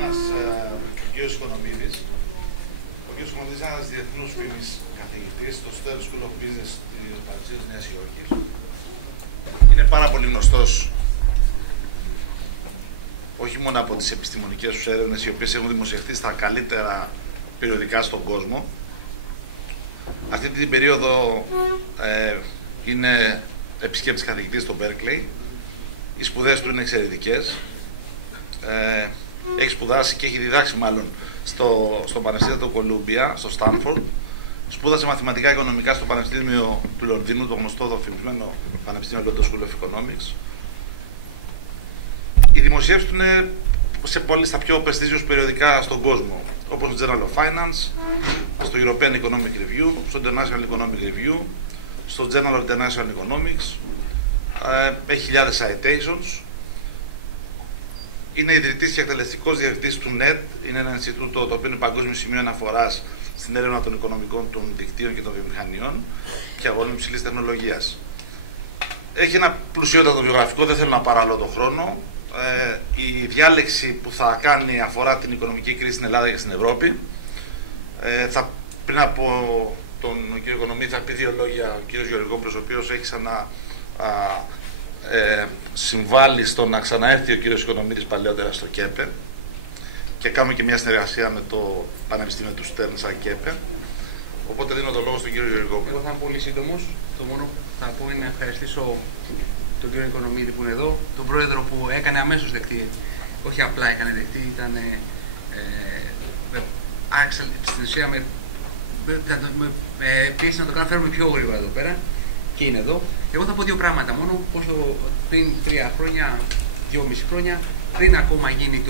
μας, ο κ. Οικονομίδης. Ο κ. Οικονομίδης είναι ένας διεθνούς φήμης καθηγητής στο Sterling School of Business της Πανεπιστημίου της Νέας Υόρκης. Είναι πάρα πολύ γνωστός όχι μόνο από τις επιστημονικές τους έρευνες, οι οποίες έχουν δημοσιευτεί στα καλύτερα περιοδικά στον κόσμο. Αυτή την περίοδο είναι επισκέπτης καθηγητής στο Berkeley. Οι σπουδές του είναι εξαιρετικές. Έχει σπουδάσει και έχει διδάξει μάλλον στο Πανεπιστήμιο του Κολούμπια, στο Στάνφορντ. Σπούδασε μαθηματικά οικονομικά στο Πανεπιστήμιο του Λονδίνου, το γνωστό δοφημισμένο Πανεπιστήμιο London School of Economics. Οι δημοσιεύσεις του είναι στα πιο prestigious περιοδικά στον κόσμο, όπως το Journal of Finance, στο European Economic Review, στο International Economic Review, στο Journal of International Economics. Έχει χιλιάδες citations. Είναι ιδρυτής και εκτελεστικός διευθυντής του NET. Είναι ένα Ινστιτούτο το οποίο είναι παγκόσμιο σημείο αναφοράς στην έρευνα των οικονομικών, των δικτύων και των βιομηχανιών και αγώνων υψηλής τεχνολογίας. Έχει ένα πλουσιότατο βιογραφικό, δεν θέλω να πάρω τον χρόνο. Η διάλεξη που θα κάνει αφορά την οικονομική κρίση στην Ελλάδα και στην Ευρώπη. Πριν από τον κ. Οικονομίδη θα πει δύο λόγια ο κ. Γεωργόπουλος, ο οποίος έχει συμβάλει στο να ξαναέρθει ο κ. Οικονομίδης παλαιότερα στο ΚΕΠΕ και κάνουμε και μια συνεργασία με το Πανεπιστήμιο του Στέρν σαν ΚΕΠΕ. Οπότε δίνω το λόγο στον κ. Γεωργόπουλο. Εγώ θα είμαι πολύ σύντομος. Το μόνο που θα πω είναι να ευχαριστήσω τον κ. Οικονομίδη που είναι εδώ, τον πρόεδρο που έκανε αμέσως δεκτή. Όχι απλά έκανε δεκτή, ήταν στην ουσία με πίεση να το κάνω φέρουμε πιο γρήγορα εδώ πέρα και είναι εδώ. Εγώ θα πω δύο πράγματα μόνο. Πόσο πριν 3 χρόνια, 2,5 χρόνια, πριν ακόμα γίνει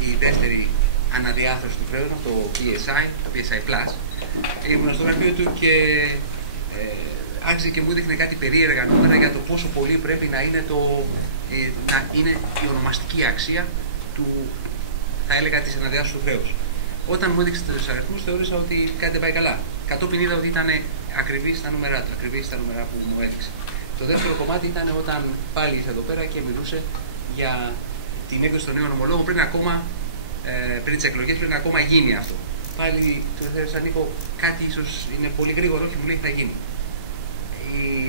η δεύτερη αναδιάθρωση του χρέους, το PSI, το PSI Plus, ήμουν στο γραφείο του και άρχισε και μου έδειχνε κάτι περίεργα νούμερα για το πόσο πολύ πρέπει να είναι, είναι η ονομαστική αξία του, θα έλεγα, της αναδιάθρωσης του χρέους. Όταν μου έδειξε τους αριθμούς, θεώρησα ότι κάτι δεν πάει καλά. Κατόπιν είδα ότι ήταν ακριβή στα νούμερα του, ακριβή στα νούμερα που μου έδειξε. Το δεύτερο κομμάτι ήταν όταν πάλι ήρθε εδώ πέρα και μιλούσε για την έκδοση των νέων ομολόγων πριν τις εκλογές, πριν ακόμα γίνει αυτό. Πάλι του έθεσα, Νίκο, κάτι ίσως είναι πολύ γρήγορο και μου λέει θα γίνει.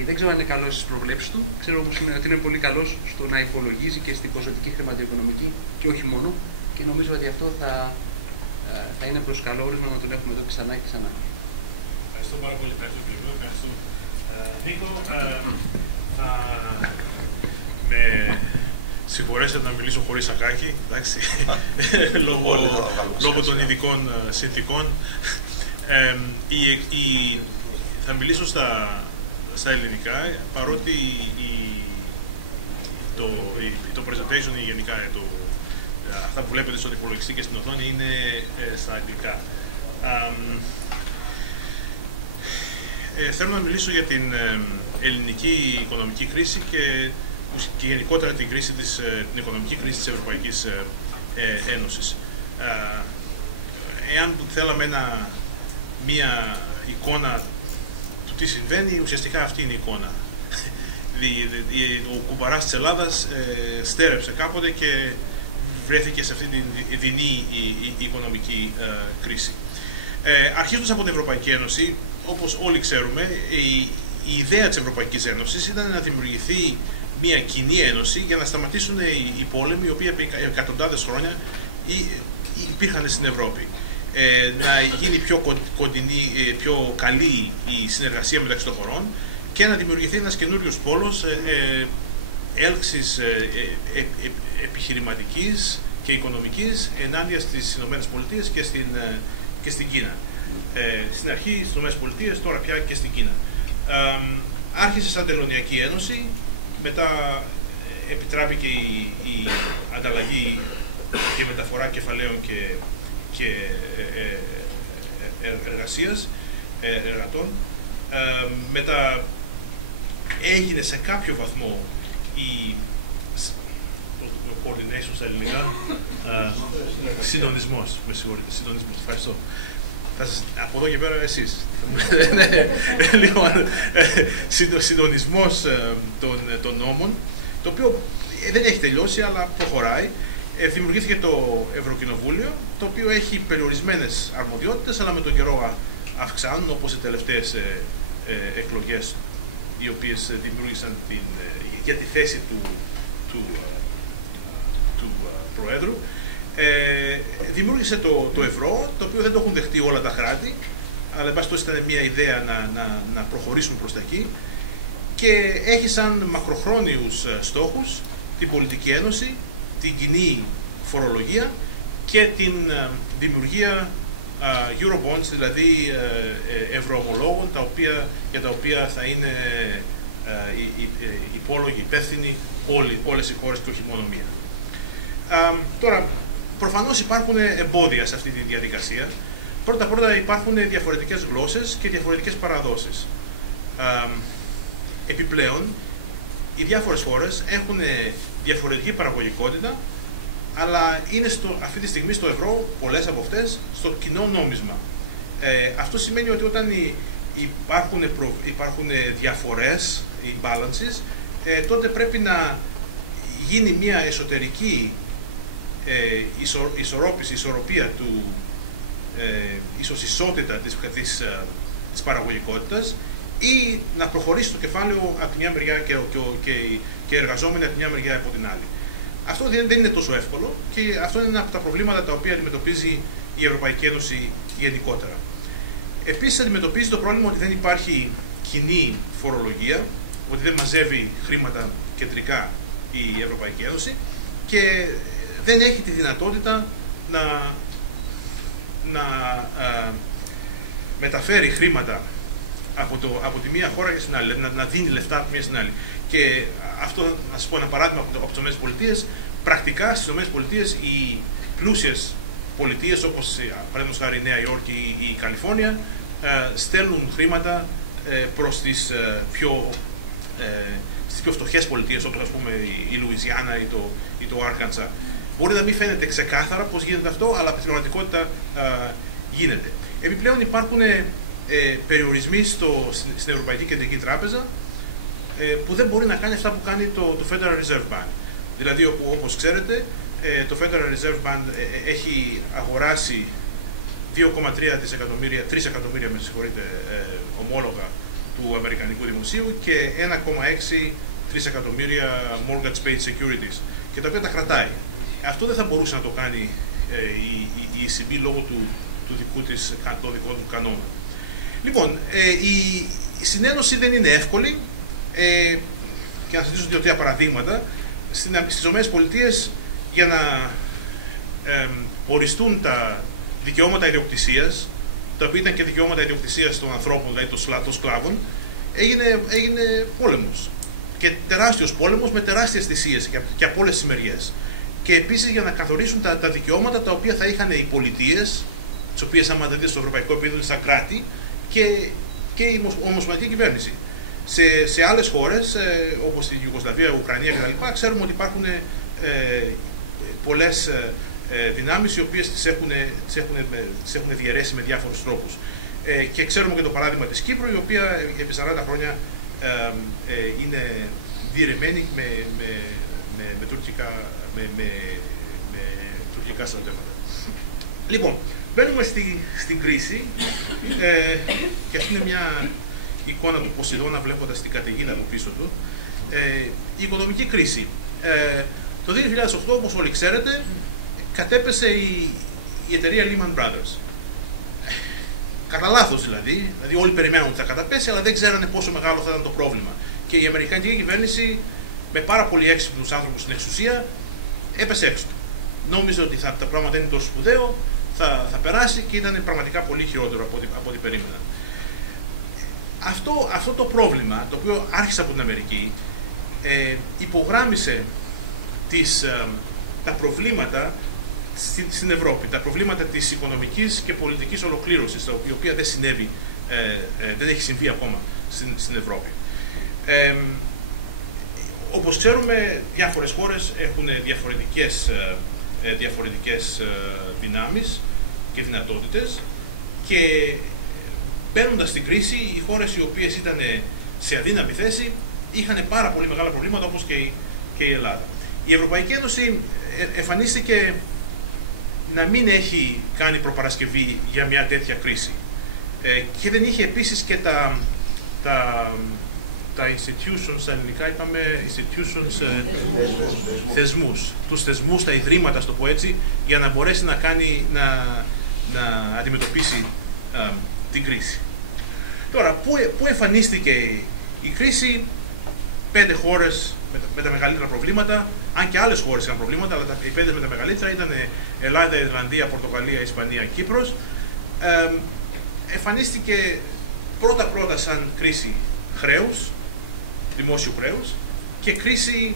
Δεν ξέρω αν είναι καλός στις προβλέψεις του, ξέρω όμως ότι είναι πολύ καλός στο να υπολογίζει και στην ποσοτική χρηματοοικονομική και όχι μόνο, και νομίζω ότι αυτό θα είναι προς καλό όρισμα να τον έχουμε εδώ ξανά και ξανά. Ευχαριστώ πάρα πολύ. Ευχαριστώ. Νίκο, θα με συγχωρέσετε να μιλήσω χωρίς σακάκι, εντάξει, λόγω των ειδικών συνθήκων. Θα μιλήσω στα ελληνικά, παρότι το presentation ή γενικά αυτά που βλέπετε στον υπολογιστή και στην οθόνη είναι στα αγγλικά. Θέλω να μιλήσω για την ελληνική οικονομική κρίση και γενικότερα την οικονομική κρίση της Ευρωπαϊκής Ένωσης. Εάν θέλαμε μία εικόνα του τι συμβαίνει, ουσιαστικά αυτή είναι η εικόνα. Ο κουμπαράς της Ελλάδας στέρεψε κάποτε και βρέθηκε σε αυτή την δεινή οικονομική κρίση. Αρχίζοντας από την Ευρωπαϊκή Ένωση, όπως όλοι ξέρουμε, η ιδέα της Ευρωπαϊκής Ένωσης ήταν να δημιουργηθεί μια κοινή ένωση για να σταματήσουν οι πόλεμοι, οι οποίοι επί εκατοντάδες χρόνια υπήρχαν στην Ευρώπη. Να γίνει πιο κοντινή, πιο καλή η συνεργασία μεταξύ των χωρών και να δημιουργηθεί ένας καινούριος πόλος έλξης επιχειρηματικής και οικονομικής ενάντια στις ΗΠΑ και στην Κίνα. Στην αρχή στις ΗΠΑ, τώρα πια και στην Κίνα. Άρχισε σαν τελωνειακή ένωση, μετά επιτράπηκε η ανταλλαγή και μεταφορά κεφαλαίων και εργατών. Μετά έγινε σε κάποιο βαθμό το coordination στα ελληνικά, συντονισμός, με συγχωρείτε, συντονισμός, ευχαριστώ. Από εδώ και πέρα εσείς. Λοιπόν, συντονισμός των νόμων, το οποίο δεν έχει τελειώσει αλλά προχωράει δημιουργήθηκε το Ευρωκοινοβούλιο, το οποίο έχει περιορισμένες αρμοδιότητες, αλλά με τον καιρό αυξάνουν, όπως οι τελευταίες εκλογές, οι οποίες δημιούργησαν για τη θέση του Προέδρου. Δημιούργησε το ευρώ, το οποίο δεν το έχουν δεχτεί όλα τα κράτη, αλλά εν πάση περιπτώσει ήταν μια ιδέα να προχωρήσουν προς τα εκεί, και έχει σαν μακροχρόνιους στόχους την πολιτική ένωση, την κοινή φορολογία και την δημιουργία Eurobonds, δηλαδή ευρωομολόγων, για τα οποία θα είναι υπόλογοι, υπεύθυνοι όλες οι χώρες και όχι μόνο μία. Τώρα, προφανώς υπάρχουν εμπόδια σε αυτή τη διαδικασία. Πρώτα υπάρχουν διαφορετικές γλώσσες και διαφορετικές παραδόσεις. Επιπλέον, οι διάφορες χώρες έχουν διαφορετική παραγωγικότητα, αλλά είναι αυτή τη στιγμή στο ευρώ, πολλές από αυτές, στο κοινό νόμισμα. Αυτό σημαίνει ότι όταν υπάρχουν διαφορές, imbalances, τότε πρέπει να γίνει μια εσωτερική ισορροπία ίσως ισότητα της παραγωγικότητας, ή να προχωρήσει το κεφάλαιο από τη μια μεριά και εργαζόμενοι από τη μια μεριά από την άλλη. Αυτό δεν είναι τόσο εύκολο, και αυτό είναι ένα από τα προβλήματα τα οποία αντιμετωπίζει η Ευρωπαϊκή Ένωση γενικότερα. Επίσης, αντιμετωπίζει το πρόβλημα ότι δεν υπάρχει κοινή φορολογία, ότι δεν μαζεύει χρήματα κεντρικά η Ευρωπαϊκή Ένωση, και δεν έχει τη δυνατότητα να μεταφέρει χρήματα από τη μία χώρα στην άλλη, να δίνει λεφτά από τη μία στην άλλη. Και αυτό, να σας πω ένα παράδειγμα από τις ΗΠΑ, πρακτικά στις ΗΠΑ οι πλούσιες πολιτείες, όπως παραδείγματος χάρη η Νέα Υόρκη ή η Καλιφόρνια, στέλνουν χρήματα προς τις πιο φτωχές πολιτείες, όπως ας πούμε η Λουιζιάννα ή το Άρκαντσα. Μπορεί να μην φαίνεται ξεκάθαρα πώς γίνεται αυτό, αλλά στην πραγματικότητα γίνεται. Επιπλέον υπάρχουν περιορισμοί στην Ευρωπαϊκή Κεντρική Τράπεζα, που δεν μπορεί να κάνει αυτά που κάνει το Federal Reserve Bank. Δηλαδή, όπως ξέρετε, το Federal Reserve Bank έχει αγοράσει 3 εκατομμύρια ομόλογα του Αμερικανικού Δημοσίου και 1,6 τρισεκατομμύρια mortgage-backed securities, και τα οποία τα κρατάει. Αυτό δεν θα μπορούσε να το κάνει η ECB λόγω των δικών του κανόνων. Λοιπόν, η συνένωση δεν είναι εύκολη, και να σας δώσω 2-3 παραδείγματα. Στις ΗΠΑ, για να οριστούν τα δικαιώματα ιδιοκτησίας, τα οποία ήταν και δικαιώματα ιδιοκτησίας των ανθρώπων, δηλαδή των σκλάβων, έγινε πόλεμος. Και τεράστιος πόλεμος με τεράστιες θυσίες και από όλες τις μεριές. Και επίσης για να καθορίσουν τα δικαιώματα τα οποία θα είχαν οι πολιτείες, τις οποίες άμα δείτε στο ευρωπαϊκό επίπεδο είναι στα κράτη, και η ομοσπονδιακή κυβέρνηση. Σε άλλες χώρες, όπως η Ιουγκοσλαβία, η Ουκρανία κτλ., ξέρουμε ότι υπάρχουν πολλές δυνάμεις οι οποίες τις έχουν διαιρέσει με διάφορους τρόπους. Και ξέρουμε και το παράδειγμα της Κύπρου, η οποία επί 40 χρόνια είναι διαιρεμένη με τουρκικά στρατεύματα. Λοιπόν, μπαίνουμε στην κρίση, και αυτή είναι μια εικόνα του Ποσειδώνα βλέποντας την καταιγίδα από πίσω του. Η οικονομική κρίση. Το 2008, όπως όλοι ξέρετε, κατέπεσε η εταιρεία Lehman Brothers. Κατά λάθος δηλαδή όλοι περιμένουν ότι θα καταπέσει, αλλά δεν ξέρανε πόσο μεγάλο θα ήταν το πρόβλημα. Και η Αμερικανική κυβέρνηση, με πάρα πολύ έξυπνους άνθρωπους στην εξουσία, έπεσε έξω. Νόμιζε ότι τα πράγματα είναι τόσο σπουδαίο, θα περάσει, και ήταν πραγματικά πολύ χειρότερο από ό,τι περίμεναν. Αυτό το πρόβλημα, το οποίο άρχισε από την Αμερική, υπογράμμισε τα προβλήματα στην Ευρώπη, τα προβλήματα της οικονομικής και πολιτικής ολοκλήρωσης, η οποία δεν έχει συμβεί ακόμα στην Ευρώπη. Όπως ξέρουμε, διάφορες χώρες έχουν διαφορετικές δυνάμεις και δυνατότητες, και μπαίνοντας στην κρίση, οι χώρες οι οποίες ήταν σε αδύναμη θέση είχαν πάρα πολύ μεγάλα προβλήματα, όπως και η Ελλάδα. Η Ευρωπαϊκή Ένωση εμφανίστηκε να μην έχει κάνει προπαρασκευή για μια τέτοια κρίση. Και δεν είχε επίσης και τα institutions, στα ελληνικά είπαμε institutions, θεσμούς. Τους θεσμούς, τα ιδρύματα, στο πω έτσι, για να μπορέσει να αντιμετωπίσει την κρίση. Τώρα, πού εμφανίστηκε η κρίση? 5 χώρες με τα μεγαλύτερα προβλήματα, αν και άλλες χώρες είχαν προβλήματα, αλλά οι 5 με τα μεγαλύτερα ήταν Ελλάδα, Ιρλανδία, Πορτογαλία, Ισπανία, Κύπρος. Εμφανίστηκε πρώτα σαν κρίση χρέους, δημόσιου χρέους, και κρίση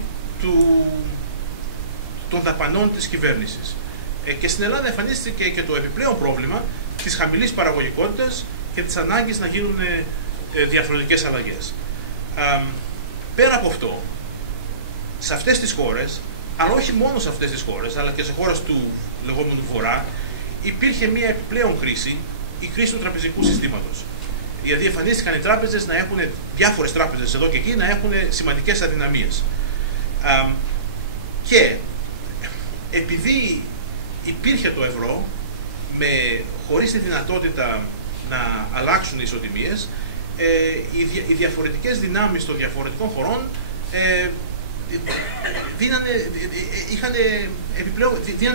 των δαπανών της κυβέρνησης. Και στην Ελλάδα εμφανίστηκε και το επιπλέον πρόβλημα της χαμηλής παραγωγικότητας και της ανάγκης να γίνουν διαφορετικές αλλαγές. Πέρα από αυτό, σε αυτές τις χώρες, αλλά όχι μόνο σε αυτές τις χώρες, αλλά και σε χώρες του λεγόμενου Βορρά, υπήρχε μια επιπλέον κρίση, η κρίση του τραπεζικού συστήματος. Δηλαδή εμφανίστηκαν οι τράπεζες να έχουν, διάφορες τράπεζες εδώ και εκεί, να έχουν σημαντικές αδυναμίες. Και επειδή υπήρχε το ευρώ, χωρίς τη δυνατότητα να αλλάξουν οι ισοτιμίες, οι διαφορετικές δυνάμεις των διαφορετικών χωρών δίνανε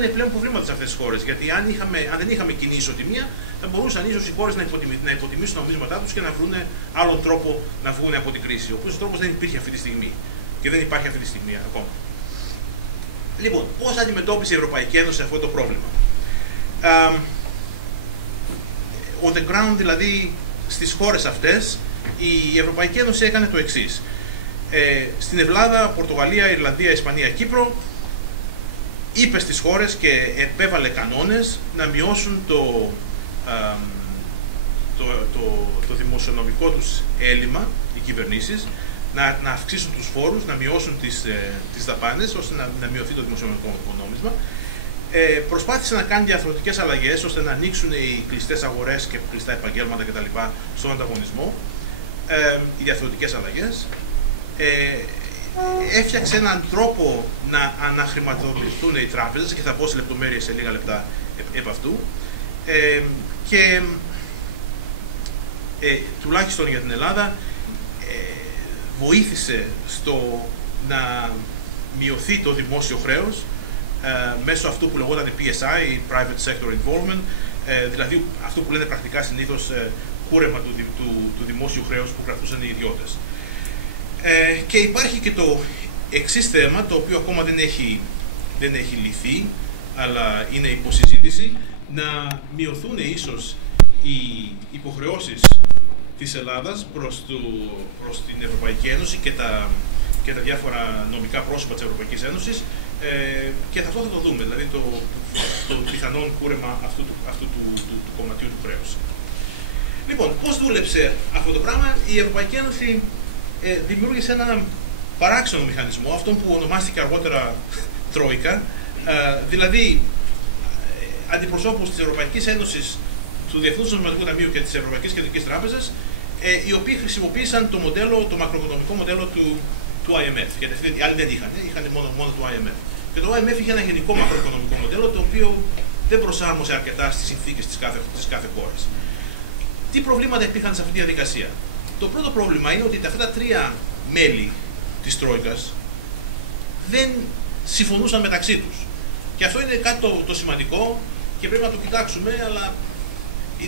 επιπλέον προβλήματα σε αυτές τις χώρες. Γιατί αν δεν είχαμε κοινή ισοτιμία, θα μπορούσαν ίσως οι χώρες να υποτιμήσουν τα νομίσματά τους και να βρουν άλλον τρόπο να βγουν από την κρίση. Ο οποίος τρόπος δεν υπήρχε αυτή τη στιγμή και δεν υπάρχει αυτή τη στιγμή ακόμα. Λοιπόν, πώς αντιμετώπισε η Ευρωπαϊκή Ένωση αυτό το πρόβλημα? On the ground, δηλαδή στις χώρες αυτές, η Ευρωπαϊκή Ένωση έκανε το εξής. Στην Ελλάδα, Πορτογαλία, Ιρλανδία, Ισπανία, Κύπρο, είπε στις χώρες και επέβαλε κανόνες να μειώσουν το δημοσιονομικό τους έλλειμμα, οι κυβερνήσεις, να αυξήσουν τους φόρους, να μειώσουν τις δαπάνες, ώστε να μειωθεί το δημοσιονομικό νόμισμα. Προσπάθησε να κάνει διαρθρωτικές αλλαγές, ώστε να ανοίξουν οι κλειστές αγορές και κλειστά επαγγέλματα κτλ. Στον ανταγωνισμό, οι διαρθρωτικές αλλαγές. Έφτιαξε έναν τρόπο να αναχρηματοδοτηθούν οι τράπεζες, και θα πω σε λεπτομέρειες σε λίγα λεπτά επ' αυτού, και τουλάχιστον για την Ελλάδα βοήθησε στο να μειωθεί το δημόσιο χρέος μέσω αυτού που λεγόταν PSI, Private Sector Involvement, δηλαδή αυτό που λένε πρακτικά συνήθως κούρεμα του δημόσιου χρέους που κρατούσαν οι ιδιώτες. Και υπάρχει και το εξής θέμα, το οποίο ακόμα δεν έχει λυθεί, αλλά είναι υποσυζήτηση, να μειωθούν ίσως οι υποχρεώσεις της Ελλάδας προς την Ευρωπαϊκή Ένωση και τα διάφορα νομικά πρόσωπα της Ευρωπαϊκής Ένωσης, και αυτό θα το δούμε, δηλαδή το πιθανόν κούρεμα αυτού του κομματιού του χρέους. Λοιπόν, πώς δούλεψε αυτό το πράγμα? Η Ευρωπαϊκή Ένωση δημιούργησε ένα παράξενο μηχανισμό, αυτόν που ονομάστηκε αργότερα Τρόικα, δηλαδή αντιπροσώπους της Ευρωπαϊκής Ένωσης, του Διεθνούς Νομισματικού Ταμείου και της Ευρωπαϊκής Κεντρικής Τράπεζας, οι οποίοι χρησιμοποίησαν το μακροοικονομικό μοντέλο του IMF. Γιατί οι άλλοι δεν είχαν μόνο το IMF. Και το IMF είχε ένα γενικό μακροοικονομικό μοντέλο, το οποίο δεν προσάρμοσε αρκετά στις συνθήκες της κάθε χώρας. Τι προβλήματα υπήρχαν σε αυτή τη διαδικασία? Το πρώτο πρόβλημα είναι ότι αυτά τα τρία μέλη της Τρόικας δεν συμφωνούσαν μεταξύ τους. Και αυτό είναι κάτι το σημαντικό και πρέπει να το κοιτάξουμε, αλλά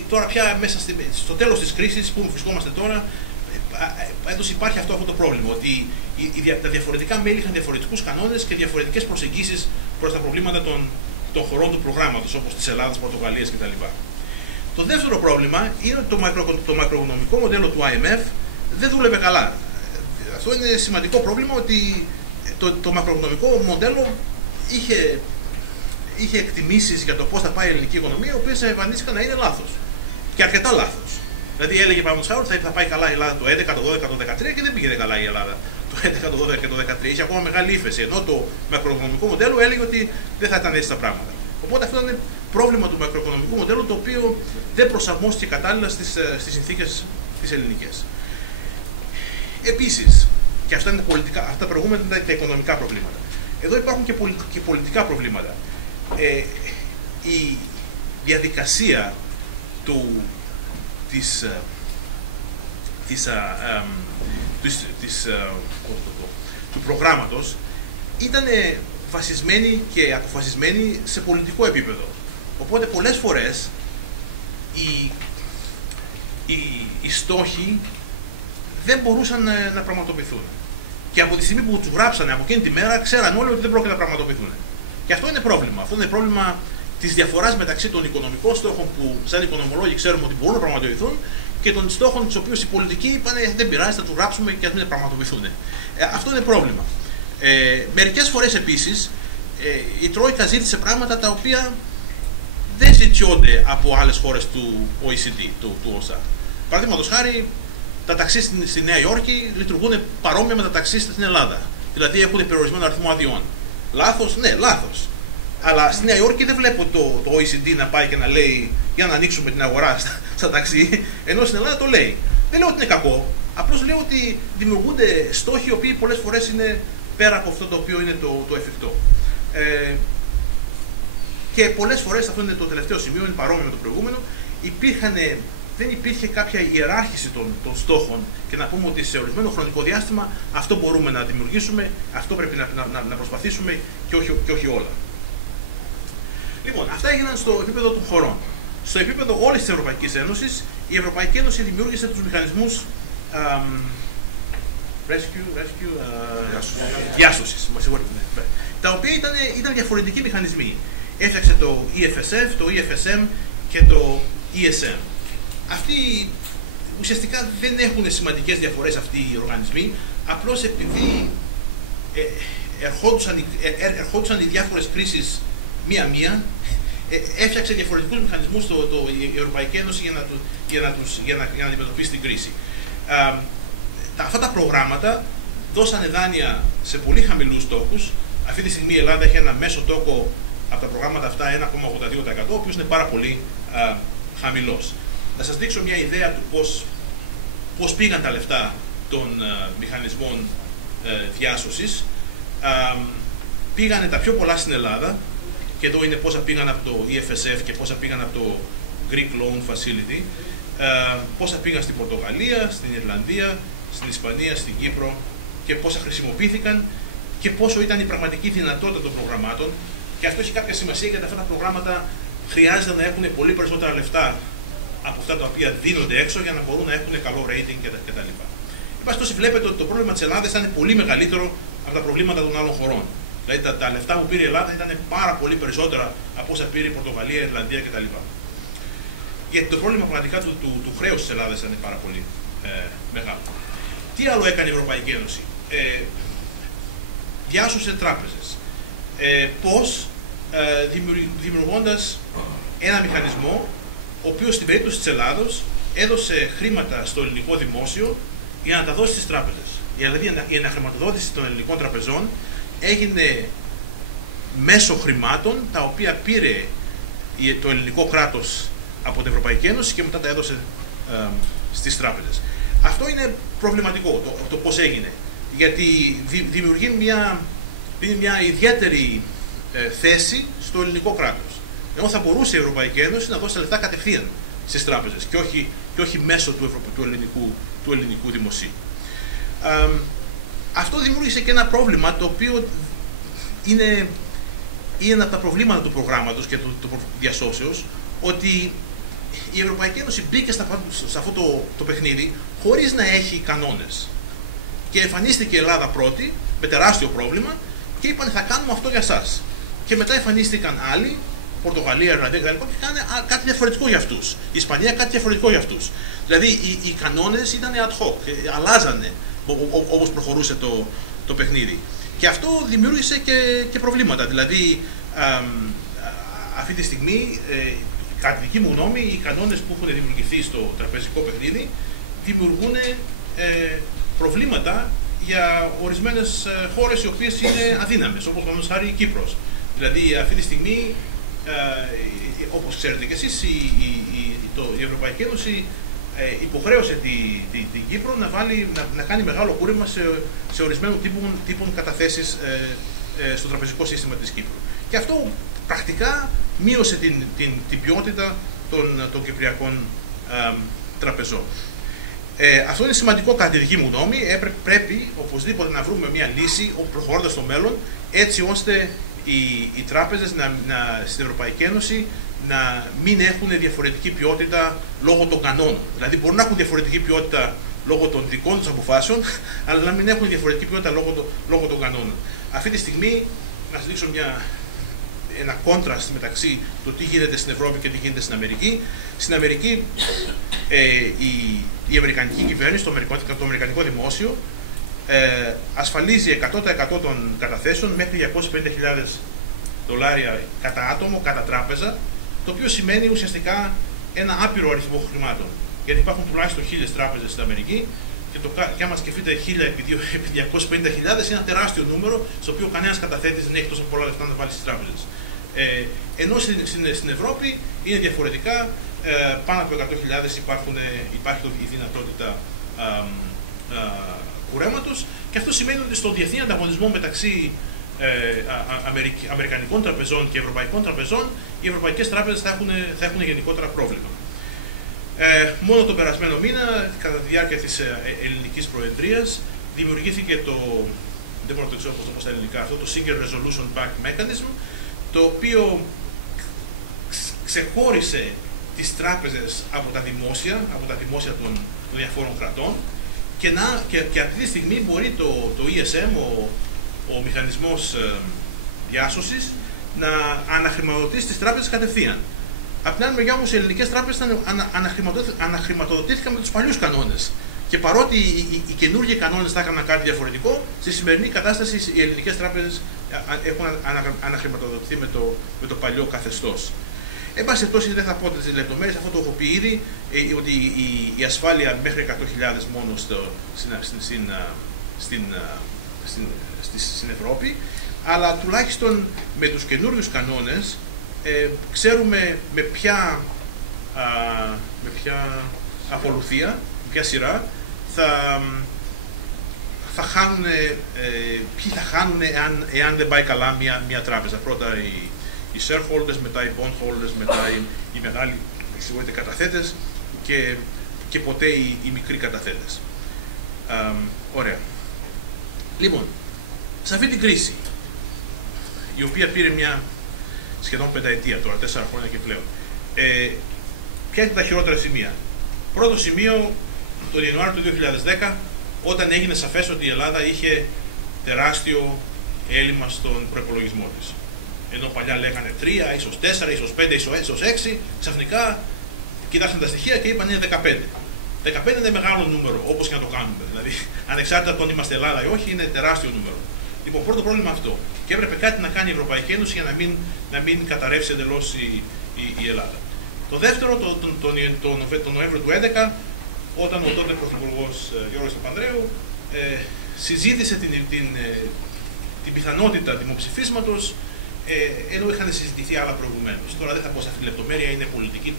τώρα πια μέσα στο τέλος της κρίσης που βρισκόμαστε τώρα, έντως υπάρχει αυτό το πρόβλημα, ότι τα διαφορετικά μέλη είχαν διαφορετικούς κανόνες και διαφορετικές προσεγγίσεις προς τα προβλήματα των χωρών του προγράμματος, όπως της Ελλάδας, Πορτογαλίας κτλ. Το δεύτερο πρόβλημα είναι ότι το μακροοικονομικό μοντέλο του IMF δεν δούλευε καλά. Αυτό είναι σημαντικό πρόβλημα, ότι το μακροοικονομικό μοντέλο είχε εκτιμήσεις για το πώς θα πάει η ελληνική οικονομία, οι οποίες εμφανίστηκαν να είναι λάθος. Και αρκετά λάθος. Δηλαδή έλεγε παραδείγματος χάρη ότι θα πάει καλά η Ελλάδα το 2011, το 2012, το 2013 και δεν πήγαινε καλά η Ελλάδα το 2011, το 2012 και το 2013. Είχε ακόμα μεγάλη ύφεση. Ενώ το μακροοικονομικό μοντέλο έλεγε ότι δεν θα ήταν έτσι τα πράγματα. Οπότε αυτό είναι πρόβλημα του μακροοικονομικού μοντέλου, το οποίο δεν προσαρμόστηκε κατάλληλα στις συνθήκες τις ελληνικές. Επίσης, και αυτά είναι πολιτικά, αυτά προηγούμενα ήταν τα οικονομικά προβλήματα. Εδώ υπάρχουν και πολιτικά προβλήματα. Η διαδικασία του προγράμματος ήταν βασισμένη και αποφασισμένη σε πολιτικό επίπεδο. Οπότε πολλές φορές οι στόχοι δεν μπορούσαν να πραγματοποιηθούν. Και από τη στιγμή που τους γράψανε από εκείνη τη μέρα, ξέραν όλοι ότι δεν πρόκειται να πραγματοποιηθούν. Και αυτό είναι πρόβλημα. Αυτό είναι πρόβλημα της διαφοράς μεταξύ των οικονομικών στόχων που, σαν οικονομολόγοι, ξέρουμε ότι μπορούν να πραγματοποιηθούν και των στόχων τους οποίους οι πολιτικοί είπαν δεν πειράζει, θα τους γράψουμε και ας μην πραγματοποιηθούν. Αυτό είναι πρόβλημα. Μερικές φορές επίσης η Τρόικα ζήτησε πράγματα τα οποία δεν ζητιόνται από άλλες χώρες του OECD, του ΩΣΑ. Παραδείγματος χάρη, τα ταξί στη Νέα Υόρκη λειτουργούν παρόμοια με τα ταξί στην Ελλάδα. Δηλαδή έχουν περιορισμένο αριθμό αδειών. Λάθος, ναι, λάθος. Αλλά στη Νέα Υόρκη δεν βλέπω το OECD να πάει και να λέει για να ανοίξουμε την αγορά στα ταξί, ενώ στην Ελλάδα το λέει. Δεν λέω ότι είναι κακό. Απλώς λέω ότι δημιουργούνται στόχοι οι οποίοι πολλές φορές είναι πέρα από αυτό το οποίο είναι το εφικτό. Και πολλές φορές, αυτό είναι το τελευταίο σημείο, είναι παρόμοιο με το προηγούμενο, δεν υπήρχε κάποια ιεράρχηση των στόχων και να πούμε ότι σε ορισμένο χρονικό διάστημα αυτό μπορούμε να δημιουργήσουμε, αυτό πρέπει να προσπαθήσουμε και όχι όλα. Λοιπόν, αυτά έγιναν στο επίπεδο των χωρών. Στο επίπεδο όλης της Ευρωπαϊκής Ένωσης, η Ευρωπαϊκή Ένωση δημιούργησε τους μηχανισμούς διάσωσης, τα οποία ήταν διαφορετικοί μηχανισμοί. Έφτιαξε το EFSF, το EFSM και το ESM. Αυτοί ουσιαστικά δεν έχουν σημαντικές διαφορές αυτοί οι οργανισμοί, απλώς επειδή ερχόντουσαν οι διάφορες κρίσεις μία-μία, έφτιαξε διαφορετικούς μηχανισμούς η Ευρωπαϊκή Ένωση για να αντιμετωπίσει την κρίση. Αυτά τα προγράμματα δώσανε δάνεια σε πολύ χαμηλούς τόκους. Αυτή τη στιγμή η Ελλάδα έχει ένα μέσο τόκο από τα προγράμματα αυτά 1,82%, ο οποίος είναι πάρα πολύ χαμηλός. Να σας δείξω μια ιδέα του πώς πήγαν τα λεφτά των μηχανισμών διάσωσης. Πήγανε τα πιο πολλά στην Ελλάδα, και εδώ είναι πόσα πήγαν από το EFSF και πόσα πήγαν από το Greek Loan Facility, πόσα πήγαν στην Πορτογαλία, στην Ιρλανδία, στην Ισπανία, στην Κύπρο και πόσα χρησιμοποιήθηκαν και πόσο ήταν η πραγματική δυνατότητα των προγραμμάτων. Και αυτό έχει κάποια σημασία γιατί αυτά τα προγράμματα χρειάζεται να έχουν πολύ περισσότερα λεφτά από αυτά τα οποία δίνονται έξω για να μπορούν να έχουν καλό rating κτλ. Εν πάση περιπτώσει, βλέπετε ότι το πρόβλημα της Ελλάδας ήταν πολύ μεγαλύτερο από τα προβλήματα των άλλων χωρών. Δηλαδή τα λεφτά που πήρε η Ελλάδα ήταν πάρα πολύ περισσότερα από όσα πήρε η Πορτογαλία, η Ιρλανδία κτλ. Γιατί το πρόβλημα πραγματικά του χρέους της Ελλάδας ήταν πάρα πολύ μεγάλο. Τι άλλο έκανε η Ευρωπαϊκή Ένωση? Διάσωσε τράπεζες. Πώς? Δημιουργώντας ένα μηχανισμό, ο οποίος στην περίπτωση της Ελλάδος έδωσε χρήματα στο ελληνικό δημόσιο για να τα δώσει στις τράπεζες. Δηλαδή η αναχρηματοδότηση των ελληνικών τραπεζών έγινε μέσω χρημάτων τα οποία πήρε το ελληνικό κράτος από την Ευρωπαϊκή Ένωση και μετά τα έδωσε στις τράπεζες. Αυτό είναι προβληματικό το πώς έγινε, γιατί δημιουργεί μια ιδιαίτερη θέση στο ελληνικό κράτος. Ενώ θα μπορούσε η Ευρωπαϊκή Ένωση να δώσει τα λεφτά κατευθείαν στις τράπεζες και όχι μέσω του ελληνικού δημοσίου. Αυτό δημιούργησε και ένα πρόβλημα το οποίο είναι ένα από τα προβλήματα του προγράμματος και του διασώσεως, ότι η Ευρωπαϊκή Ένωση μπήκε σε αυτό το παιχνίδι χωρίς να έχει κανόνες. Και εμφανίστηκε η Ελλάδα πρώτη, με τεράστιο πρόβλημα, και είπαν θα κάνουμε αυτό για σας. Και μετά εμφανίστηκαν άλλοι, Πορτογαλία, Ιρλανδία κτλ. Και κάνανε κάτι διαφορετικό για αυτούς. Η Ισπανία κάτι διαφορετικό για αυτούς. Δηλαδή οι κανόνες ήταν ad hoc, αλλάζανε όπως προχωρούσε το παιχνίδι. Και αυτό δημιούργησε και προβλήματα. Δηλαδή αυτή τη στιγμή, κατά τη δική μου γνώμη, οι κανόνες που έχουν δημιουργηθεί στο τραπεζικό παιχνίδι δημιουργούν προβλήματα για ορισμένες χώρες οι οποίες είναι αδύναμες, όπως παραδείγματος χάρη η Κύπρος. Δηλαδή αυτή τη στιγμή, όπως ξέρετε και εσείς, η Ευρωπαϊκή Ένωση υποχρέωσε την Κύπρο να κάνει μεγάλο κούρεμα σε ορισμένων τύπων καταθέσεις στο τραπεζικό σύστημα της Κύπρου. Και αυτό πρακτικά μείωσε την ποιότητα των κυπριακών τραπεζών. Αυτό είναι σημαντικό κατά τη δική μου γνώμη. Πρέπει οπωσδήποτε να βρούμε μια λύση προχωρώντας στο μέλλον, έτσι ώστε οι τράπεζες στην Ευρωπαϊκή Ένωση να μην έχουν διαφορετική ποιότητα λόγω των κανόνων. Δηλαδή μπορούν να έχουν διαφορετική ποιότητα λόγω των δικών τους αποφάσεων, αλλά να μην έχουν διαφορετική ποιότητα λόγω των κανόνων. Αυτή τη στιγμή, να σας δείξω ένα contrast μεταξύ το τι γίνεται στην Ευρώπη και τι γίνεται στην Αμερική. Στην Αμερική η Αμερικανική κυβέρνηση, το Αμερικανικό δημόσιο, ασφαλίζει 100% των καταθέσεων μέχρι $250,000 κατά άτομο, κατά τράπεζα, το οποίο σημαίνει ουσιαστικά ένα άπειρο αριθμό χρημάτων. Γιατί υπάρχουν τουλάχιστον 1.000 τράπεζες στην Αμερική και άμα σκεφτείτε 1.000 επί 250.000 είναι ένα τεράστιο νούμερο, στο οποίο κανένας καταθέτης δεν έχει τόσο πολλά λεφτά να βάλει στις τράπεζες. Ενώ στην Ευρώπη είναι διαφορετικά, πάνω από 100.000 υπάρχει η δυνατότητα κουρέματος, και αυτό σημαίνει ότι στον διεθνή ανταγωνισμό μεταξύ αμερικανικών τραπεζών και ευρωπαϊκών τραπεζών, οι ευρωπαϊκές τράπεζες θα έχουν γενικότερα πρόβλημα. Μόνο τον περασμένο μήνα, κατά τη διάρκεια της ελληνικής προεδρίας, δημιουργήθηκε δεν μπορώ να το ξέρω πώς στα ελληνικά αυτό, το Single Resolution Bank Mechanism, το οποίο ξεχώρισε τις τράπεζες από τα δημόσια των διαφόρων κρατών, και αυτή τη στιγμή μπορεί το ESM, ο μηχανισμός διάσωσης, να αναχρηματοδοτήσει τις τράπεζες κατευθείαν. Από την άλλη μεριά όμως οι ελληνικές τράπεζες αναχρηματοδοτήθηκαν με τους παλιούς κανόνες. Και παρότι οι καινούργιοι κανόνες θα έκαναν κάτι διαφορετικό, στη σημερινή κατάσταση οι ελληνικές τράπεζες έχουν αναχρηματοδοτηθεί με το παλιό καθεστώς. Εν πάση περιπτώσει, δεν θα πω τις λεπτομέρειες, αυτό το έχω πει ήδη, ότι η ασφάλεια μέχρι 100.000 μόνο στην Ευρώπη, αλλά τουλάχιστον με τους καινούριους κανόνες ξέρουμε με ποια ακολουθία, με ποια σειρά ποιοι θα χάνουν εάν δεν πάει καλά μια τράπεζα. Πρώτα οι shareholders, μετά οι bondholders, μετά οι μεγάλοι καταθέτες και ποτέ οι μικροί καταθέτες. Ωραία. Λοιπόν, σε αυτή την κρίση, η οποία πήρε μια σχεδόν πενταετία τώρα, 4 χρόνια και πλέον, ποια είναι τα χειρότερα σημεία? Πρώτο σημείο, τον Ιανουάριο του 2010, όταν έγινε σαφές ότι η Ελλάδα είχε τεράστιο έλλειμμα στον προϋπολογισμό της. Ενώ παλιά λέγανε 3, ίσως 4, ίσως 5, ίσως 6, ξαφνικά κοιτάξαν τα στοιχεία και είπαν είναι 15. 15 είναι μεγάλο νούμερο, όπως και να το κάνουμε. Δηλαδή, ανεξάρτητα από το αν είμαστε Ελλάδα ή όχι, είναι τεράστιο νούμερο. Λοιπόν, πρώτο πρόβλημα αυτό. Και έπρεπε κάτι να κάνει η Ευρωπαϊκή Ένωση για να μην καταρρεύσει εντελώς η Ελλάδα. Το δεύτερο, τον Νοέμβριο του 2011, όταν ο τότε Πρωθυπουργός Γιώργος Παπανδρέου συζήτησε την πιθανότητα δημοψηφίσματος, ενώ είχαν συζητηθεί άλλα προηγουμένως. Τώρα δεν θα πω σε αυτή τη λεπτομέρεια, είναι πολιτική,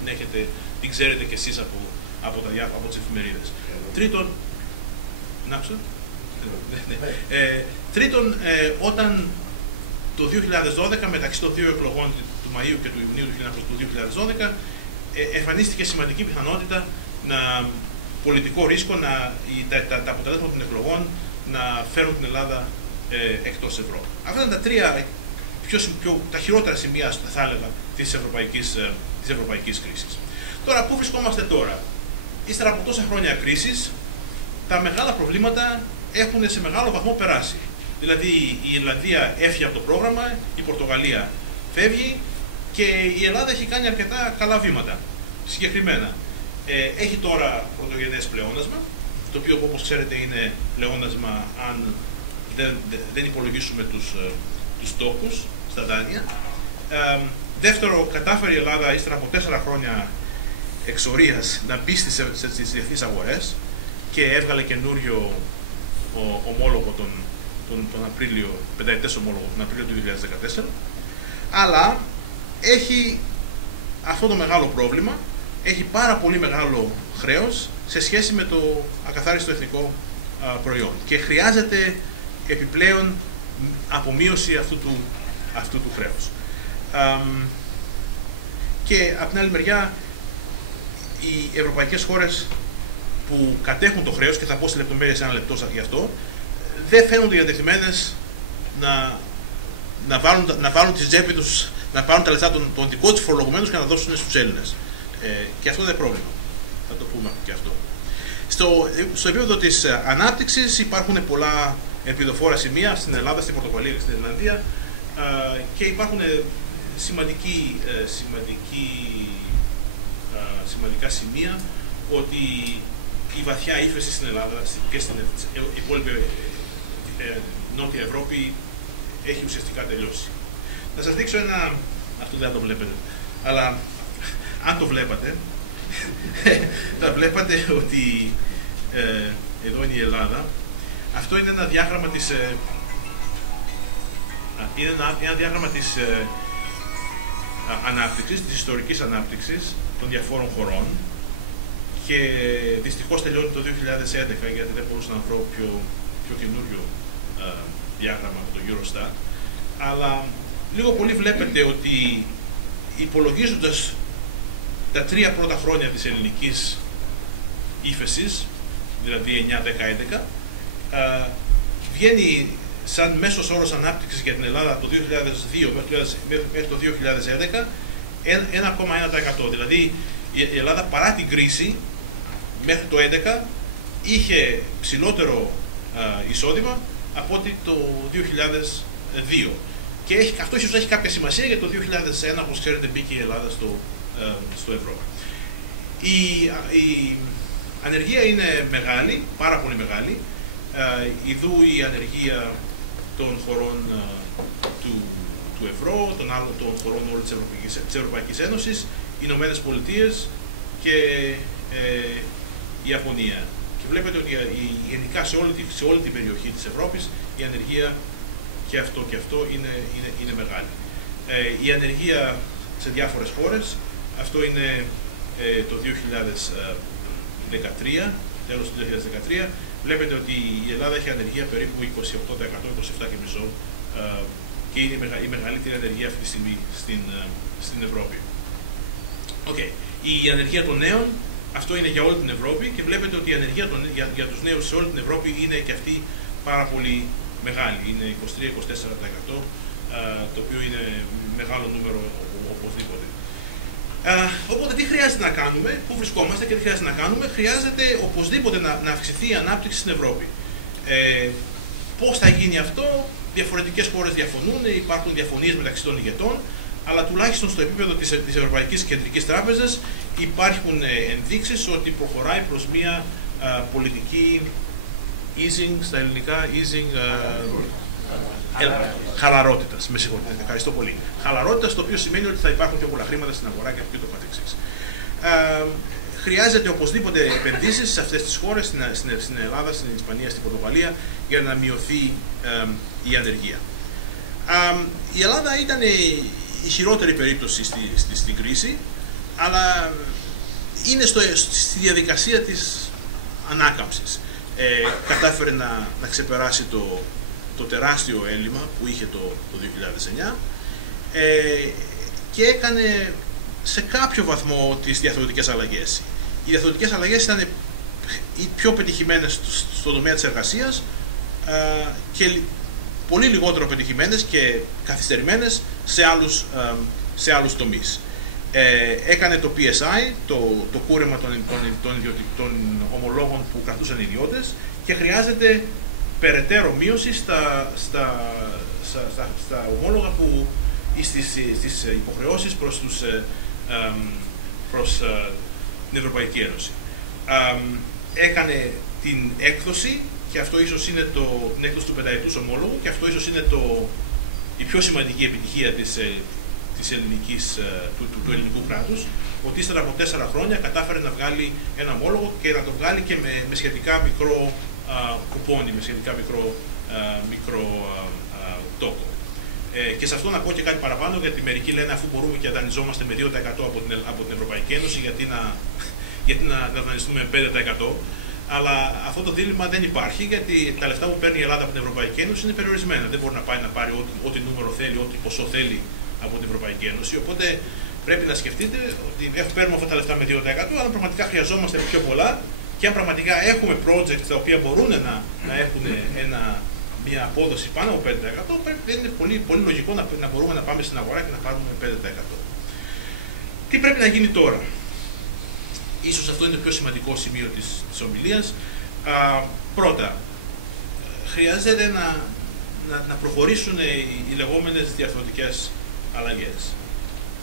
την ξέρετε κι εσείς από τις εφημερίδες. Τρίτον, όταν το 2012, μεταξύ των δύο εκλογών του Μαΐου και του Ιουνίου του 2012, εμφανίστηκε σημαντική πιθανότητα, πολιτικό ρίσκο, τα αποτελέσματα των εκλογών να φέρουν την Ελλάδα εκτός ευρώ. Αυτά ήταν τα τρία τα χειρότερα σημεία, θα έλεγα, της ευρωπαϊκής κρίσης. Τώρα, πού βρισκόμαστε τώρα? Ύστερα από τόσα χρόνια κρίσης, τα μεγάλα προβλήματα έχουν σε μεγάλο βαθμό περάσει. Δηλαδή, η Ιρλανδία έφυγε από το πρόγραμμα, η Πορτογαλία φεύγει και η Ελλάδα έχει κάνει αρκετά καλά βήματα. Συγκεκριμένα, έχει τώρα πρωτογενές πλεόνασμα, το οποίο, όπως ξέρετε, είναι πλεόνασμα αν δεν υπολογίσουμε τους στόχους στα δάνεια. Δεύτερο, κατάφερε η Ελλάδα ύστερα από 4 χρόνια εξορίας να μπει στις διεθνείς αγορές και έβγαλε καινούριο ομόλογο τον Απρίλιο, πενταετές ομόλογο τον Απρίλιο του 2014, αλλά έχει αυτό το μεγάλο πρόβλημα, έχει πάρα πολύ μεγάλο χρέος σε σχέση με το ακαθάριστο εθνικό προϊόν και χρειάζεται επιπλέον απομείωση αυτού του χρέους. Και από την άλλη μεριά, οι ευρωπαϊκές χώρες που κατέχουν το χρέος, και θα πω σε λεπτομέρειες ένα λεπτό γι' αυτό, δεν φαίνονται διατεθειμένες να βάλουν τις τσέπη τους, να πάρουν τα λεφτά των δικών τους φορολογουμένους και να δώσουν στους Έλληνες. Και αυτό δεν είναι πρόβλημα. Θα το πούμε και αυτό. Στο επίπεδο της ανάπτυξης υπάρχουν πολλά ελπιδοφόρα σημεία στην Ελλάδα, στην Πορτογαλία και στην Ιρλανδία, και υπάρχουν σημαντικά σημεία ότι η βαθιά ύφεση στην Ελλάδα και στην υπόλοιπη Νότια Ευρώπη έχει ουσιαστικά τελειώσει. Θα σας δείξω ένα, αυτό δεν το βλέπετε, αλλά αν το βλέπατε, θα βλέπατε ότι εδώ είναι η Ελλάδα. Αυτό είναι ένα διάγραμμα της, ανάπτυξης, της ιστορικής ανάπτυξης των διαφόρων χωρών, και δυστυχώς τελειώνει το 2011, γιατί δεν μπορούσα να βρω πιο καινούριο διάγραμμα από το Eurostat, αλλά λίγο πολύ βλέπετε ότι υπολογίζοντας τα 3 πρώτα χρόνια της ελληνικής ύφεσης, δηλαδή 9-10-11, βγαίνει σαν μέσος όρος ανάπτυξης για την Ελλάδα από το 2002 μέχρι το 2011 1,1%. Δηλαδή η Ελλάδα, παρά την κρίση, μέχρι το 2011 είχε ψηλότερο εισόδημα από ότι το 2002. Και αυτό ίσως έχει κάποια σημασία, γιατί το 2001, όπως ξέρετε, μπήκε η Ελλάδα στο ευρώ. Η ανεργία είναι μεγάλη, πάρα πολύ μεγάλη. Ιδού η ανεργία των χωρών του ευρώ, των χωρών όλης της Ευρωπαϊκής Ένωσης, οι Ηνωμένες Πολιτείες και η Ιαπωνία. Και βλέπετε ότι γενικά σε όλη την περιοχή της Ευρώπης η ανεργία και αυτό είναι μεγάλη. Η ανεργία σε διάφορες χώρες, αυτό είναι το 2013, τέλος του 2013, βλέπετε ότι η Ελλάδα έχει ανεργία περίπου 28%, 27,5%, και είναι η μεγαλύτερη ανεργία αυτή τη στιγμή στην Ευρώπη. Okay. Η ανεργία των νέων, αυτό είναι για όλη την Ευρώπη, και βλέπετε ότι η ανεργία για τους νέους σε όλη την Ευρώπη είναι και αυτή πάρα πολύ μεγάλη. Είναι 23-24%, το οποίο είναι μεγάλο νούμερο οπωσδήποτε. Οπότε τι χρειάζεται να κάνουμε, πού βρισκόμαστε και τι χρειάζεται να κάνουμε? Χρειάζεται οπωσδήποτε να αυξηθεί η ανάπτυξη στην Ευρώπη. Πώς θα γίνει αυτό? Διαφορετικές χώρες διαφωνούν, υπάρχουν διαφωνίες μεταξύ των ηγετών, αλλά τουλάχιστον στο επίπεδο της Ευρωπαϊκής Κεντρικής Τράπεζας υπάρχουν ενδείξεις ότι προχωράει προς μια πολιτική easing, στα ελληνικά easing, χαλαρότητας. Με συγχωρείτε, ευχαριστώ πολύ. Χαλαρότητας, το οποίο σημαίνει ότι θα υπάρχουν πιο πολλά χρήματα στην αγορά και το καθεξής. Χρειάζεται οπωσδήποτε επενδύσεις σε αυτές τις χώρες, στην Ελλάδα, στην Ισπανία, στην Πορτογαλία, για να μειωθεί η ανεργία. Η Ελλάδα ήταν η χειρότερη περίπτωση στην κρίση, αλλά είναι στη διαδικασία της ανάκαμψης. Κατάφερε να ξεπεράσει το τεράστιο έλλειμμα που είχε το 2009 και έκανε σε κάποιο βαθμό τις διαθροτικές αλλαγές. Οι διαθροτικές αλλαγές ήταν οι πιο πετυχημένες στον τομέα της εργασίας και πολύ λιγότερο πετυχημένες και καθυστερημένες σε άλλους τομείς. Έκανε το PSI, το κούρεμα των ομολόγων που κρατούσαν οι ιδιώτες, και χρειάζεται περαιτέρω μείωση στα ομόλογα που στις υποχρεώσεις προς την Ευρωπαϊκή Ένωση. Έκανε την έκδοση, και αυτό ίσως είναι την έκδοση του πενταετούς ομόλογου, και αυτό ίσως είναι η πιο σημαντική επιτυχία του ελληνικού κράτους, ότι ύστερα από 4 χρόνια κατάφερε να βγάλει ένα ομόλογο και να το βγάλει και με σχετικά μικρό κουπόνι, με σχετικά μικρό τόκο. Και σε αυτό να πω και κάτι παραπάνω, γιατί μερικοί λένε αφού μπορούμε και δανειζόμαστε με 2% από την Ευρωπαϊκή Ένωση, γιατί να δανειστούμε με 5%. Αλλά αυτό το δίλημμα δεν υπάρχει, γιατί τα λεφτά που παίρνει η Ελλάδα από την Ευρωπαϊκή Ένωση είναι περιορισμένα. Δεν μπορεί να πάει να πάρει ό,τι νούμερο θέλει, ό,τι ποσό θέλει από την Ευρωπαϊκή Ένωση. Οπότε πρέπει να σκεφτείτε ότι παίρνουμε αυτά τα λεφτά με 2%, αλλά πραγματικά χρειαζόμαστε πιο πολλά. Και αν πραγματικά έχουμε projects τα οποία μπορούν να έχουν μια απόδοση πάνω από 5%, είναι πολύ, πολύ λογικό να μπορούμε να πάμε στην αγορά και να πάρουμε 5%. Τι πρέπει να γίνει τώρα? Ίσως αυτό είναι το πιο σημαντικό σημείο της ομιλίας. Πρώτα, χρειάζεται να προχωρήσουν οι λεγόμενες διαρθρωτικές αλλαγές,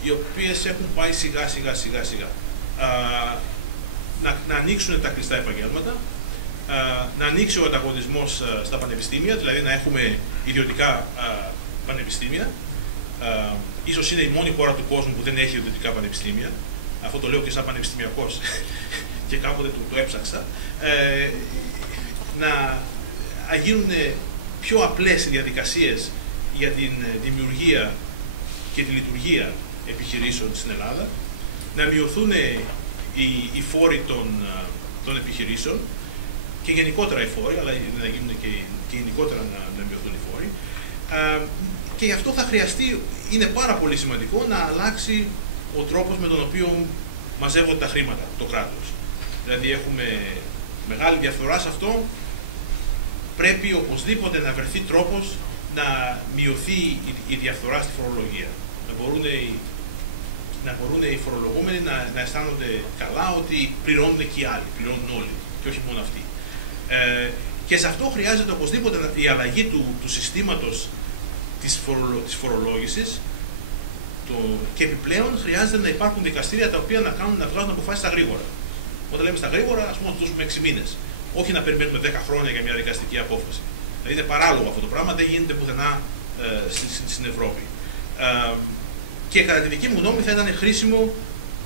οι οποίες έχουν πάει σιγά σιγά. Να ανοίξουν τα κλειστά επαγγέλματα, να ανοίξει ο ανταγωνισμός στα πανεπιστήμια, δηλαδή να έχουμε ιδιωτικά πανεπιστήμια. Ίσως είναι η μόνη χώρα του κόσμου που δεν έχει ιδιωτικά πανεπιστήμια. Αυτό το λέω και σαν πανεπιστημιακός και κάποτε το έψαξα. Να γίνουν πιο απλές οι διαδικασίες για την δημιουργία και τη λειτουργία επιχειρήσεων στην Ελλάδα, να μειωθούν οι φόροι των επιχειρήσεων και γενικότερα οι φόροι, αλλά να γίνουν και γενικότερα να μειωθούν οι φόροι. Και γι' αυτό θα χρειαστεί, είναι πάρα πολύ σημαντικό, να αλλάξει ο τρόπος με τον οποίο μαζεύονται τα χρήματα, το κράτος. Δηλαδή έχουμε μεγάλη διαφθορά σε αυτό, πρέπει οπωσδήποτε να βρεθεί τρόπος να μειωθεί η διαφθορά στη φορολογία. Να μπορούν οι φορολογούμενοι να αισθάνονται καλά ότι πληρώνουν και οι άλλοι, πληρώνουν όλοι και όχι μόνο αυτοί. Και σε αυτό χρειάζεται οπωσδήποτε η αλλαγή του συστήματος της φορολόγησης, και επιπλέον χρειάζεται να υπάρχουν δικαστήρια τα οποία να βγάζουν αποφάσεις στα γρήγορα. Όταν λέμε στα γρήγορα, ας πούμε, να δώσουμε 6 μήνες. Όχι να περιμένουμε 10 χρόνια για μια δικαστική απόφαση. Δηλαδή είναι παράλογο αυτό το πράγμα, δεν γίνεται πουθενά στην Ευρώπη. Και κατά τη δική μου γνώμη θα ήταν χρήσιμο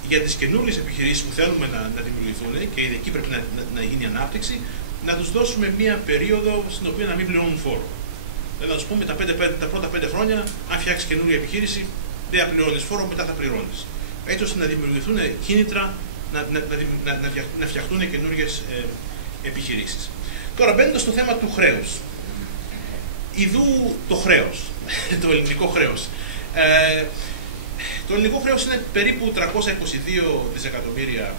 για τις καινούριες επιχειρήσεις που θέλουμε να δημιουργηθούν, και εκεί πρέπει να γίνει η ανάπτυξη, να τους δώσουμε μια περίοδο στην οποία να μην πληρώνουν φόρο. Δηλαδή να τους πούμε τα πρώτα 5 χρόνια, αν φτιάξει καινούργια επιχείρηση, δεν θα πληρώνεις φόρο, μετά θα πληρώνεις. Έτσι ώστε να δημιουργηθούν κίνητρα να φτιαχτούν καινούργιες επιχειρήσεις. Τώρα, μπαίνοντας στο θέμα του χρέους. Ιδού το χρέος, το ελληνικό χρέος. Το ελληνικό χρέος είναι περίπου 322 δισεκατομμύρια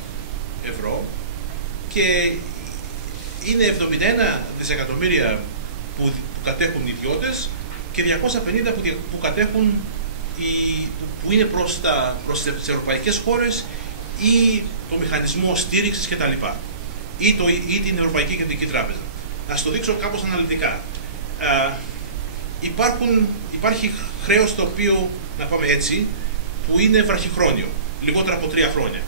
ευρώ και είναι 71 δισεκατομμύρια που κατέχουν οι ιδιώτες και 250 που κατέχουν που είναι προς τις ευρωπαϊκές χώρες ή το μηχανισμό στήριξης κτλ. Ή την Ευρωπαϊκή Κεντρική Τράπεζα. Να σας το δείξω κάπως αναλυτικά. Υπάρχει χρέος το οποίο, να πάμε έτσι, που είναι βραχυχρόνιο, λιγότερα από 3 χρόνια.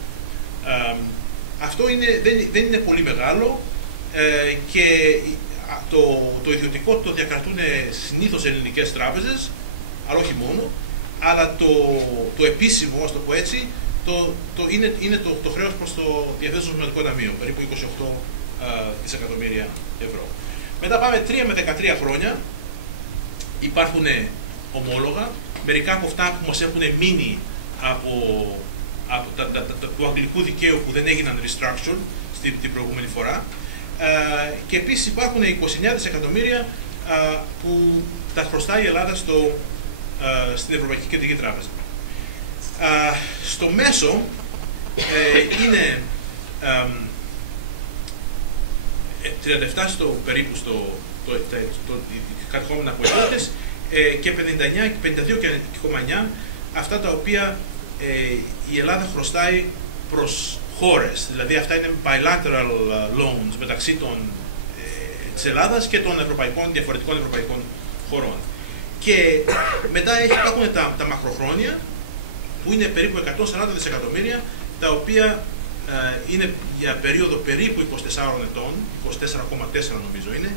Αυτό δεν είναι πολύ μεγάλο και το ιδιωτικό το διακρατούν συνήθως ελληνικές τράπεζες, αλλά όχι μόνο, αλλά το επίσημο, ας το πω έτσι, είναι το χρέος προς το Διεθνές Νομισματικό Ταμείο, περίπου 28 δισεκατομμύρια ευρώ. Μετά πάμε 3 με 13 χρόνια, υπάρχουν ομόλογα, μερικά από αυτά που μας έχουν μείνει από του αγγλικού δικαίου που δεν έγιναν restructured την προηγούμενη φορά, και επίσης υπάρχουν 29 δισεκατομμύρια που τα χρωστάει η Ελλάδα στην Ευρωπαϊκή Κεντρική Τράπεζα. Στο μέσο είναι 37 περίπου κατεχόμενα από ιδιώτες και 52,9 αυτά τα οποία η Ελλάδα χρωστάει προς χώρες. Δηλαδή αυτά είναι bilateral loans μεταξύ της Ελλάδας και των διαφορετικών ευρωπαϊκών χωρών. Και μετά υπάρχουν τα μακροχρόνια που είναι περίπου 140 δισεκατομμύρια, τα οποία είναι για περίοδο περίπου 24 ετών, 24,4 νομίζω είναι,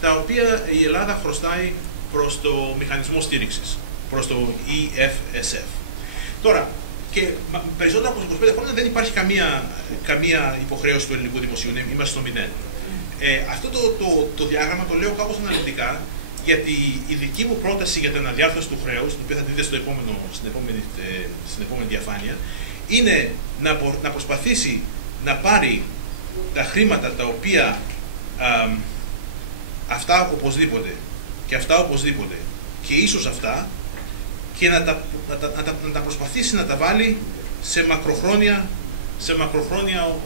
τα οποία η Ελλάδα χρωστάει προς το μηχανισμό στήριξης, προς το EFSF. Τώρα, και περισσότερα από 25 χρόνια δεν υπάρχει καμία υποχρέωση του ελληνικού δημοσίου, είμαστε στο 0. Αυτό το διάγραμμα το λέω κάπως αναλυτικά, γιατί η δική μου πρόταση για την αναδιάρθρωση του χρέους, την οποία θα τη δείτε στην επόμενη διαφάνεια, είναι να προσπαθήσει να πάρει τα χρήματα τα οποία αυτά οπωσδήποτε και αυτά οπωσδήποτε και ίσως αυτά, και να τα προσπαθήσει να τα βάλει σε μακροχρόνια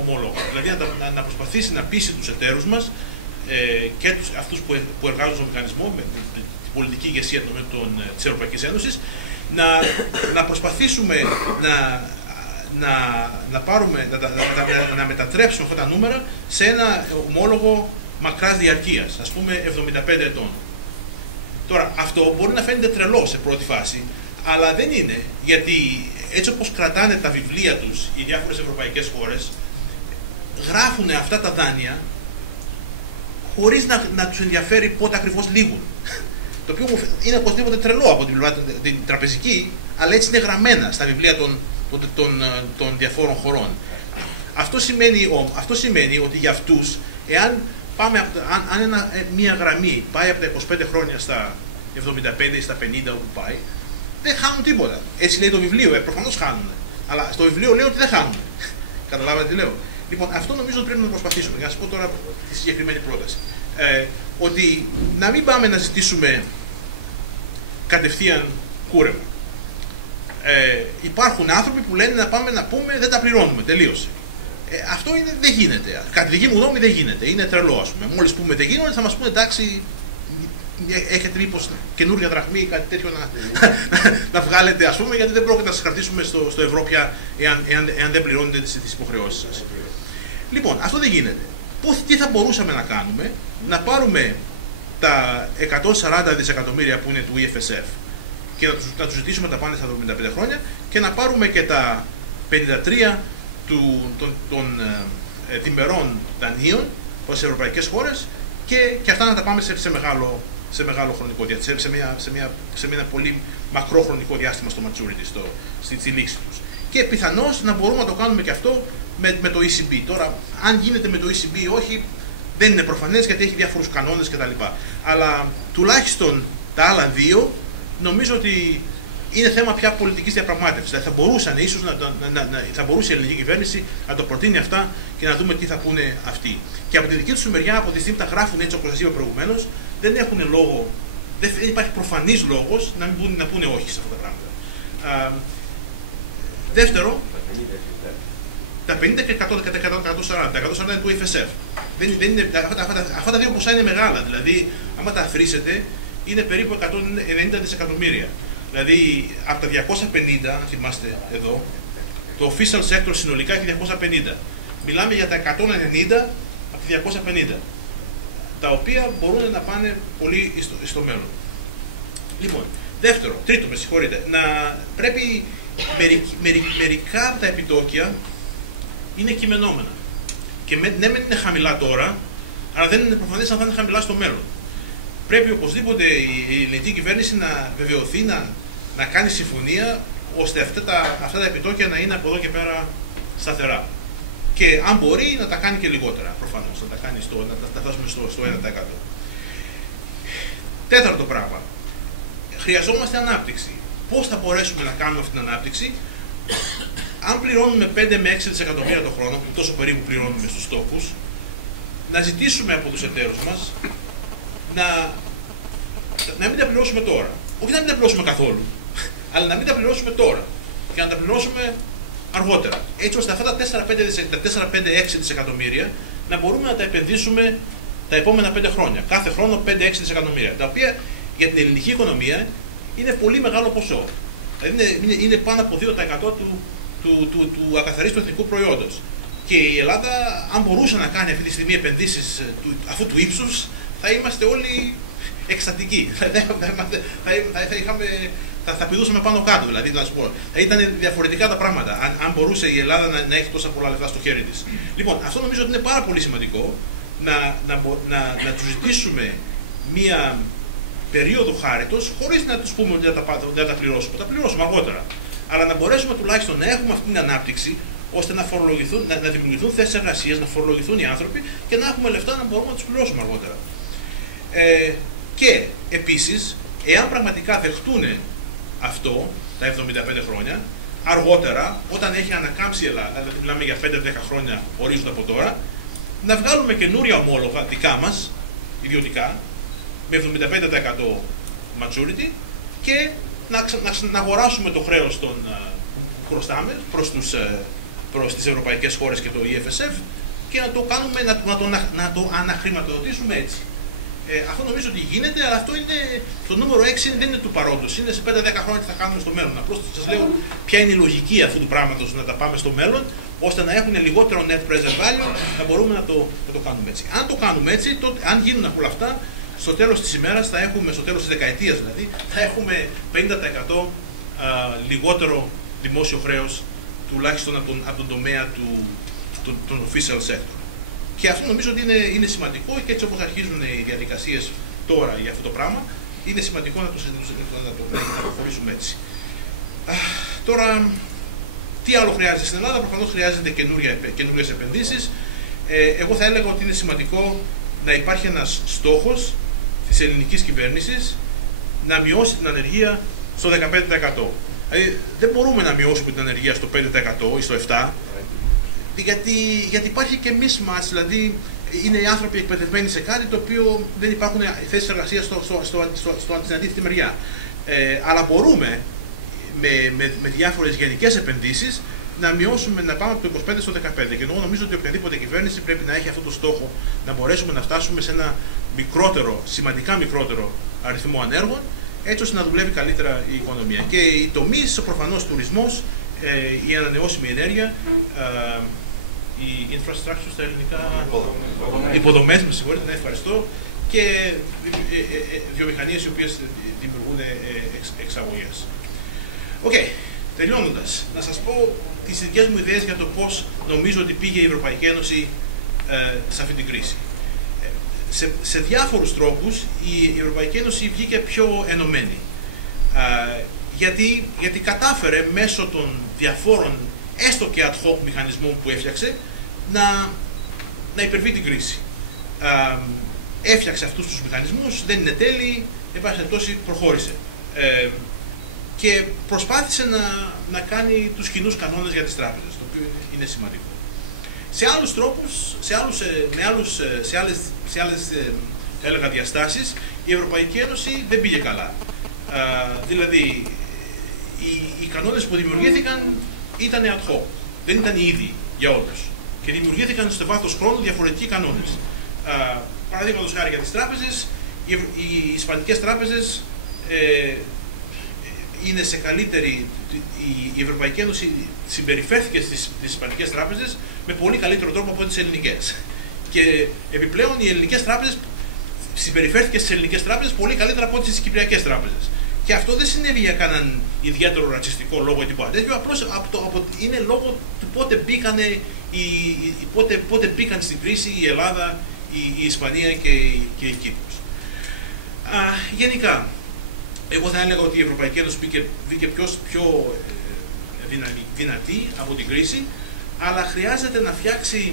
ομόλογα. Δηλαδή να προσπαθήσει να πείσει τους εταίρους μας και αυτούς που εργάζονται στον μηχανισμό, με την πολιτική ηγεσία της Ευρωπαϊκής Ένωσης, να προσπαθήσουμε να μετατρέψουμε αυτά τα νούμερα σε ένα ομόλογο μακράς διαρκείας, ας πούμε 75 ετών. Τώρα, αυτό μπορεί να φαίνεται τρελό σε πρώτη φάση, αλλά δεν είναι, γιατί έτσι όπως κρατάνε τα βιβλία τους οι διάφορες ευρωπαϊκές χώρες, γράφουν αυτά τα δάνεια χωρίς να τους ενδιαφέρει πότε ακριβώς λήγουν. Το οποίο είναι οπωσδήποτε τρελό από την πλευρά την τραπεζική, αλλά έτσι είναι γραμμένα στα βιβλία των διαφόρων χωρών. Αυτό σημαίνει ότι για αυτούς, εάν μια γραμμή πάει από τα 25 χρόνια στα 75 ή στα 50 όπου πάει, δεν χάνουν τίποτα. Έτσι λέει το βιβλίο, προφανώς χάνουν. Αλλά στο βιβλίο λέει ότι δεν χάνουν. Καταλάβατε τι λέω. Λοιπόν, αυτό νομίζω ότι πρέπει να προσπαθήσουμε. Για να σας πω τώρα τη συγκεκριμένη πρόταση. Ότι να μην πάμε να ζητήσουμε κατευθείαν κούρεμα. Υπάρχουν άνθρωποι που λένε να πάμε να πούμε δεν τα πληρώνουμε, τελείωσε. Αυτό δεν γίνεται. Κατά τη δική μου γνώμη δεν γίνεται. Είναι τρελό, ας πούμε. Μόλις πούμε δεν γίνονται, θα μας πούνε εντάξει, έχετε μήπως καινούργια δραχμή ή κάτι τέτοιο να βγάλετε, ας πούμε, γιατί δεν πρόκειται να σας κρατήσουμε στο ευρώ πια εάν δεν πληρώνετε τις υποχρεώσεις σας. Λοιπόν, αυτό δεν γίνεται. Τι θα μπορούσαμε να κάνουμε? Να πάρουμε τα 140 δισεκατομμύρια που είναι του EFSF και να τους ζητήσουμε τα πάνε στα 75 χρόνια και να πάρουμε και τα 53 των διμερών δανείων προς τις ευρωπαϊκές χώρες και αυτά να τα πάμε σε μεγάλο χρονικό διάστημα, σε ένα πολύ μακρό χρονικό διάστημα στο maturity, στη λήξη τους. Και πιθανώς να μπορούμε να το κάνουμε και αυτό με το ECB. Τώρα, αν γίνεται με το ECB ή όχι, δεν είναι προφανές γιατί έχει διάφορους κανόνες κτλ. Αλλά τουλάχιστον τα άλλα δύο νομίζω ότι είναι θέμα πια πολιτικής διαπραγμάτευσης. Δηλαδή θα μπορούσε η ελληνική κυβέρνηση να το προτείνει αυτά και να δούμε τι θα πούνε αυτοί. Και από τη δική τους μεριά, από τη στιγμή που τα γράφουν έτσι όπως σας είπα προηγουμένως, δεν έχουν λόγο, δεν υπάρχει προφανής λόγος να πούνε όχι σε αυτά τα πράγματα. Δεύτερο, τα 50 και 140. Τα 140 είναι του EFSF. Αυτά τα δύο ποσά είναι μεγάλα. Δηλαδή, άμα τα αφρίσετε, είναι περίπου 190 δισεκατομμύρια. Δηλαδή, από τα 250, αν θυμάστε εδώ, το official sector συνολικά έχει 250. Μιλάμε για τα 190 από τα 250, τα οποία μπορούν να πάνε πολύ στο μέλλον. Λοιπόν, τρίτο, με συγχωρείτε, πρέπει μερικά από τα επιτόκια είναι κειμενόμενα. Και ναι, μεν είναι χαμηλά τώρα, αλλά δεν είναι προφανές αν θα είναι χαμηλά στο μέλλον. Πρέπει οπωσδήποτε η ελληνική κυβέρνηση να βεβαιωθεί να κάνει συμφωνία ώστε αυτά τα επιτόκια να είναι από εδώ και πέρα σταθερά. Και αν μπορεί να τα κάνει και λιγότερα, προφανώς, να τα φτάσουμε στο 1%. Τέταρτο πράγμα. Χρειαζόμαστε ανάπτυξη. Πώς θα μπορέσουμε να κάνουμε αυτή την ανάπτυξη? Αν πληρώνουμε 5 με 6 δισεκατομμύρια το χρόνο, που τόσο περίπου πληρώνουμε στους στόχους, να ζητήσουμε από τους εταίρους μας να μην τα πληρώσουμε τώρα. Όχι να μην τα πληρώσουμε καθόλου, αλλά να μην τα πληρώσουμε τώρα και να τα πληρώσουμε αργότερα. Έτσι ώστε αυτά τα 4-5-6 δισεκατομμύρια να μπορούμε να τα επενδύσουμε τα επόμενα 5 χρόνια. Κάθε χρόνο 5-6 δισεκατομμύρια. Τα οποία για την ελληνική οικονομία είναι πολύ μεγάλο ποσό. Δηλαδή είναι πάνω από 2% του ακαθαρίστου εθνικού προϊόντος. Και η Ελλάδα, αν μπορούσε να κάνει αυτή τη στιγμή επενδύσεις αυτού του ύψους, θα είμαστε όλοι εκστατικοί. Θα πηδούσαμε πάνω κάτω, δηλαδή, να σου πω. Θα ήταν διαφορετικά τα πράγματα, αν μπορούσε η Ελλάδα να έχει τόσα πολλά λεφτά στο χέρι της. Λοιπόν, αυτό νομίζω ότι είναι πάρα πολύ σημαντικό, να τους ζητήσουμε μία περίοδο χάριτος, χωρίς να τους πούμε ότι δεν θα τα πληρώσουμε. Θα τα πληρώσουμε αργότερα. Αλλά να μπορέσουμε τουλάχιστον να έχουμε αυτή την ανάπτυξη, ώστε να δημιουργηθούν θέσεις εργασίας, να φορολογηθούν οι άνθρωποι και να έχουμε λεφτά να μπορούμε να τους πληρώσουμε αργότερα. Και επίσης, εάν πραγματικά δεχτούν αυτό τα 75 χρόνια, αργότερα, όταν έχει ανακάμψει η Ελλάδα, μιλάμε για 5-10 χρόνια ορίζοντα από τώρα, να βγάλουμε καινούρια ομόλογα δικά μας, ιδιωτικά, με 75% maturity και να αγοράσουμε το χρέος των χρωστάμε προς τις ευρωπαϊκές χώρες και το EFSF και να το κάνουμε, να το αναχρηματοδοτήσουμε έτσι. Αυτό νομίζω ότι γίνεται, αλλά αυτό είναι το νούμερο 6 δεν είναι του παρόντος. Είναι σε 5-10 χρόνια τι θα κάνουμε στο μέλλον. Απλώς σας λέω ποια είναι η λογική αυτού του πράγματος να τα πάμε στο μέλλον, ώστε να έχουν λιγότερο net present value, να μπορούμε να το κάνουμε έτσι. Αν το κάνουμε έτσι, τότε, αν γίνουν όλα αυτά, στο τέλος της ημέρας, στο τέλος της δεκαετίας δηλαδή, θα έχουμε 50% λιγότερο δημόσιο χρέος, τουλάχιστον από τον τομέα του official sector. Και αυτό νομίζω ότι είναι σημαντικό και έτσι όπως αρχίζουν οι διαδικασίες τώρα για αυτό το πράγμα, είναι σημαντικό να το προχωρήσουμε έτσι. Τώρα, τι άλλο χρειάζεται στην Ελλάδα? Προφανώς χρειάζεται καινούριες επενδύσεις. Εγώ θα έλεγα ότι είναι σημαντικό να υπάρχει ένας στόχος της ελληνικής κυβέρνησης να μειώσει την ανεργία στο 15%. Δηλαδή, δεν μπορούμε να μειώσουμε την ανεργία στο 5% ή στο 7%. Γιατί υπάρχει και mismatch, δηλαδή είναι οι άνθρωποι εκπαιδευμένοι σε κάτι το οποίο δεν υπάρχουν θέσεις εργασίας στην αντίθετη μεριά. Αλλά μπορούμε με διάφορες γενικές επενδύσεις να μειώσουμε, να πάμε από το 25% στο 15%. Και εγώ νομίζω ότι οποιαδήποτε κυβέρνηση πρέπει να έχει αυτό το στόχο, να μπορέσουμε να φτάσουμε σε ένα σημαντικά μικρότερο αριθμό ανέργων, έτσι ώστε να δουλεύει καλύτερα η οικονομία. Και οι τομείς, προφανώς τουρισμός, η ανανεώσιμη ενέργεια, η infrastructure στα ελληνικά, υποδομές, με συγχωρείτε, ευχαριστώ, και βιομηχανίες οι οποίες δημιουργούν εξαγωγές. Τελειώνοντας, να σας πω τις δικές μου ιδέες για το πώς νομίζω ότι πήγε η Ευρωπαϊκή Ένωση σε αυτή την κρίση. Σε διάφορους τρόπους η Ευρωπαϊκή Ένωση βγήκε πιο ενωμένη. Γιατί κατάφερε μέσω των διαφόρων έστω και ad hoc μηχανισμών που έφτιαξε να υπερβεί την κρίση. Έφτιαξε αυτούς τους μηχανισμούς, δεν είναι τέλειοι, εν πάση περιπτώσει προχώρησε. Και προσπάθησε να κάνει τους κοινούς κανόνες για τις τράπεζες, το οποίο είναι σημαντικό. Σε άλλους τρόπους, σε άλλες θα έλεγα διαστάσεις, η Ευρωπαϊκή Ένωση δεν πήγε καλά. Δηλαδή, οι κανόνες που δημιουργήθηκαν ήταν ad hoc, δεν ήταν οι ίδιοι για όλους. Και δημιουργήθηκαν στο βάθος χρόνου διαφορετικοί κανόνες. Παραδείγματος χάρη για τις τράπεζες, οι ισπανικές τράπεζες είναι σε καλύτερη. Η Ευρωπαϊκή Ένωση συμπεριφέρθηκε στις ισπανικές τράπεζες με πολύ καλύτερο τρόπο από τις ελληνικές. Και επιπλέον οι ελληνικές τράπεζες συμπεριφέρθηκε στις ελληνικές τράπεζες πολύ καλύτερα από τις κυπριακές τράπεζες. Και αυτό δεν συνέβη για κανέναν ιδιαίτερο ρατσιστικό λόγο ή τίποτα τέτοιο, απλώς είναι λόγω του πότε μπήκαν στην κρίση η Ελλάδα, η Ισπανία και η Κύπρος. Γενικά, εγώ θα έλεγα ότι η Ευρωπαϊκή Ένωση βγήκε πιο δυνατή από την κρίση, αλλά χρειάζεται να φτιάξει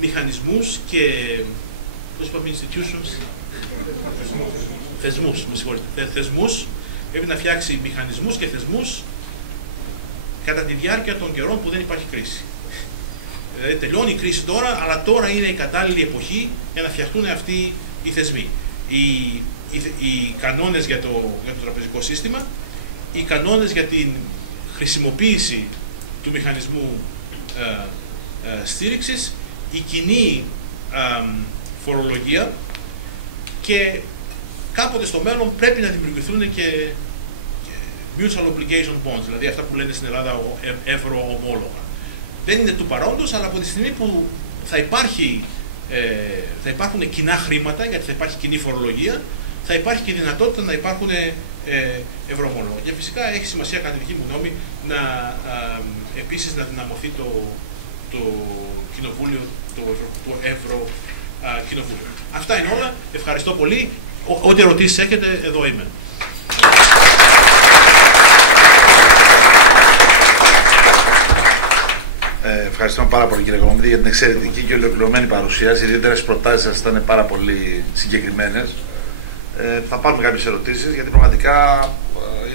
μηχανισμούς και θεσμούς. Πρέπει να φτιάξει μηχανισμούς και θεσμούς κατά τη διάρκεια των καιρών που δεν υπάρχει κρίση. Δηλαδή τελειώνει η κρίση τώρα, αλλά τώρα είναι η κατάλληλη εποχή για να φτιαχτούν αυτοί οι θεσμοί. Οι κανόνες για το τραπεζικό σύστημα, οι κανόνες για την χρησιμοποίηση του μηχανισμού στήριξης, η κοινή φορολογία, και κάποτε στο μέλλον πρέπει να δημιουργηθούν και mutual obligation bonds, δηλαδή αυτά που λένε στην Ελλάδα ευρωομόλογα. Δεν είναι του παρόντος, αλλά από τη στιγμή που θα υπάρχουν κοινά χρήματα, γιατί θα υπάρχει κοινή φορολογία, θα υπάρχει και η δυνατότητα να υπάρχουν ευρωομόλογα. Και φυσικά έχει σημασία, κατά τη δική μου γνώμη, επίσης να δυναμωθεί το κοινοβούλιο, το Ευρωκοινοβούλιο. Αυτά είναι όλα. Ευχαριστώ πολύ. Ό,τι ερωτήσεις έχετε, εδώ είμαι. Ευχαριστούμε πάρα πολύ, κύριε Κομωδή, για την εξαιρετική και ολοκληρωμένη παρουσίαση. Οι ιδιαίτερες προτάσεις σας ήταν πάρα πολύ συγκεκριμένες. Θα πάρουμε κάποιες ερωτήσεις, γιατί πραγματικά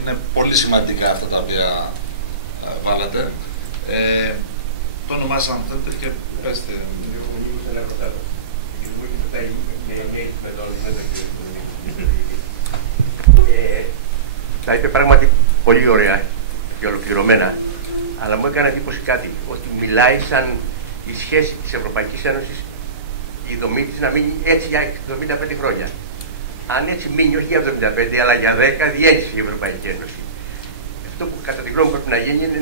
είναι πολύ σημαντικά αυτά τα οποία βάλατε. Το όνομά σας αν θέλετε και πέστε. Τα είπε πράγματι πολύ ωραία και ολοκληρωμένα, αλλά μου έκανε εντύπωση κάτι, ότι μιλάει σαν η σχέση της Ευρωπαϊκής Ένωσης, η δομή της να μείνει έτσι για 75 χρόνια. Αν έτσι μείνει, όχι για 75, αλλά για 10, διέλυσε η Ευρωπαϊκή Ένωση. Αυτό που κατά τη γνώμη πρέπει να γίνει είναι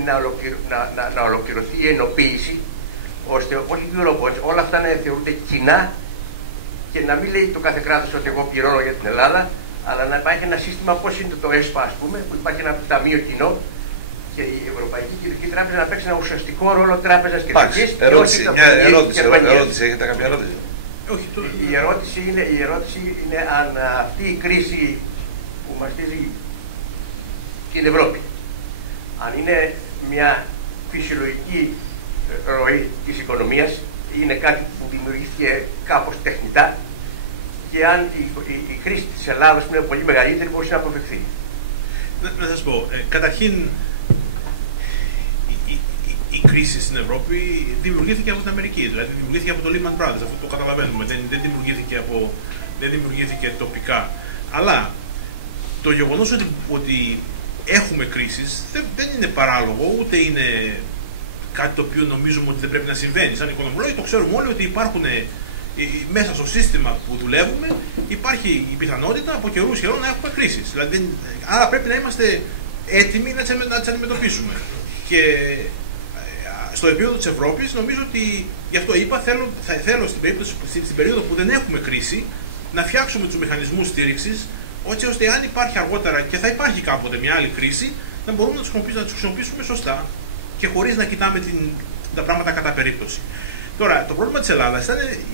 να ολοκληρωθεί η ενοποίηση, ώστε όλοι οι Eurobonds, όλα αυτά να θεωρούνται κοινά και να μην λέει το κάθε κράτος ότι εγώ πληρώνω για την Ελλάδα, αλλά να υπάρχει ένα σύστημα, πώς είναι το ΕΣΠΑ, ας πούμε, που υπάρχει ένα ταμείο κοινό και η Ευρωπαϊκή Κεντρική Τράπεζα να παίξει ένα ουσιαστικό ρόλο τράπεζας κεντρικής. Ερώτηση, έχετε κάποια ερώτηση? Όχι, η ερώτηση είναι αν αυτή η κρίση που μαστίζει την Ευρώπη, αν είναι μια φυσιολογική ροή της οικονομίας, είναι κάτι που δημιουργήθηκε κάπως τεχνητά, και αν η κρίση της Ελλάδας που είναι πολύ μεγαλύτερη μπορεί να αποφευχθεί. Να σας πω, καταρχήν η κρίση στην Ευρώπη δημιουργήθηκε από την Αμερική, δηλαδή δημιουργήθηκε από το Lehman Brothers, αυτό το καταλαβαίνουμε, δεν δημιουργήθηκε τοπικά. Αλλά το γεγονός ότι έχουμε κρίσεις δεν είναι παράλογο, ούτε είναι κάτι το οποίο νομίζουμε ότι δεν πρέπει να συμβαίνει. Σαν οικονομολόγοι το ξέρουμε όλοι ότι υπάρχουν μέσα στο σύστημα που δουλεύουμε, υπάρχει η πιθανότητα από καιρούς καιρών να έχουμε κρίσεις. Δηλαδή, άρα πρέπει να είμαστε έτοιμοι να τις αντιμετωπίσουμε. Και στο επίπεδο της Ευρώπης, νομίζω ότι γι' αυτό είπα, θέλω στην περίοδο που δεν έχουμε κρίση να φτιάξουμε τους μηχανισμούς στήριξης, έτσι ώστε αν υπάρχει αργότερα και θα υπάρχει κάποτε μια άλλη κρίση, να μπορούμε να τους χρησιμοποιήσουμε σωστά και χωρίς να κοιτάμε τα πράγματα κατά περίπτωση. Τώρα, το πρόβλημα της Ελλάδας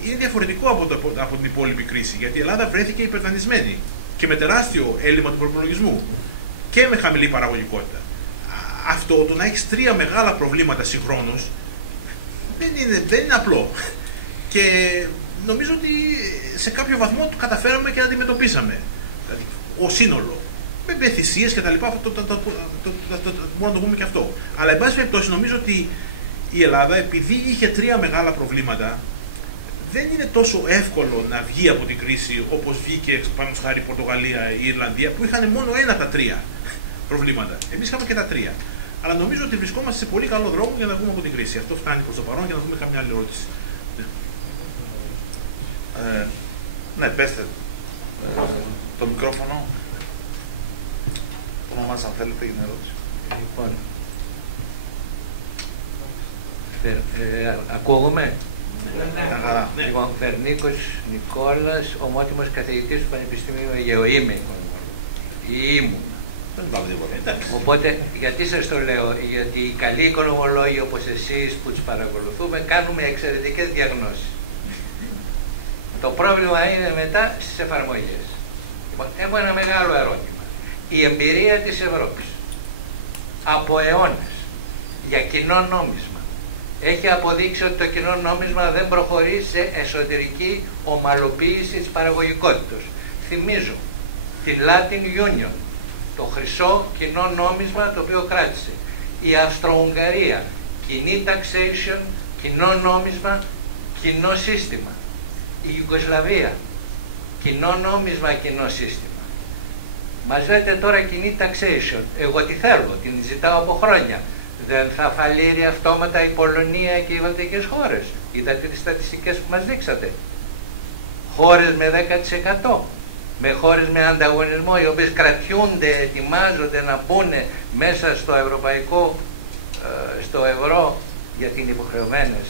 είναι διαφορετικό από την υπόλοιπη κρίση, γιατί η Ελλάδα βρέθηκε υπερδανισμένη και με τεράστιο έλλειμμα του προπολογισμού και με χαμηλή παραγωγικότητα. Αυτό το να έχεις τρία μεγάλα προβλήματα συγχρόνως δεν είναι απλό. Και νομίζω ότι σε κάποιο βαθμό το καταφέραμε και να αντιμετωπίσαμε. Δηλαδή, ο σύνολο. Με θυσίες και τα λοιπά, μπορούμε να το πούμε και αυτό. Αλλά, εν πάση περιπτώσει, νομίζω ότι η Ελλάδα, επειδή είχε τρία μεγάλα προβλήματα, δεν είναι τόσο εύκολο να βγει από την κρίση όπως βγήκε, πάνω χάρη, η Πορτογαλία ή η Ιρλανδία, που είχαν μόνο ένα από τα τρία προβλήματα. Εμείς είχαμε και τα τρία. Αλλά νομίζω ότι βρισκόμαστε σε πολύ καλό δρόμο για να βγούμε από την κρίση. Αυτό φτάνει προς το παρόν για να δούμε καμιά άλλη ερώτηση. Ναι, πέστε. Το μικρόφωνο. Το όνομά σας αν θέλετε για την ερώτηση. Ακούγομαι. Ναι. Λοιπόν, Φερνίκος Νικόλας, ομότιμος καθηγητής του Πανεπιστημίου Αιγαίου. Είμαι ήμουν. Οπότε, γιατί σας το λέω, γιατί οι καλοί οικονομολόγοι όπως εσείς που τους παρακολουθούμε κάνουμε εξαιρετικές διαγνώσεις. Το πρόβλημα είναι μετά στις εφαρμογές. Λοιπόν, έχω ένα μεγάλο ερώτημα. Η εμπειρία της Ευρώπης από αιώνες για κοινό νόμισμα έχει αποδείξει ότι το κοινό νόμισμα δεν προχωρεί σε εσωτερική ομαλοποίηση της παραγωγικότητας. Θυμίζω την Latin Union, το χρυσό κοινό νόμισμα το οποίο κράτησε. Η Αυστρο-Ουγγαρία, κοινή taxation, κοινό νόμισμα, κοινό σύστημα. Η Ιουγκοσλαβία, κοινό νόμισμα, κοινό σύστημα. Μας λέτε τώρα κοινή taxation. Εγώ τι θέλω, την ζητάω από χρόνια. Δεν θα φαλείρει αυτόματα η Πολωνία και οι βαλτικές χώρες? Είδατε τις στατιστικές που μας δείξατε. Χώρες με 10%. Με χώρες με ανταγωνισμό, οι οποίες κρατιούνται, ετοιμάζονται να μπουν μέσα στο ευρωπαϊκό, στο ευρώ, γιατί είναι υποχρεωμένες,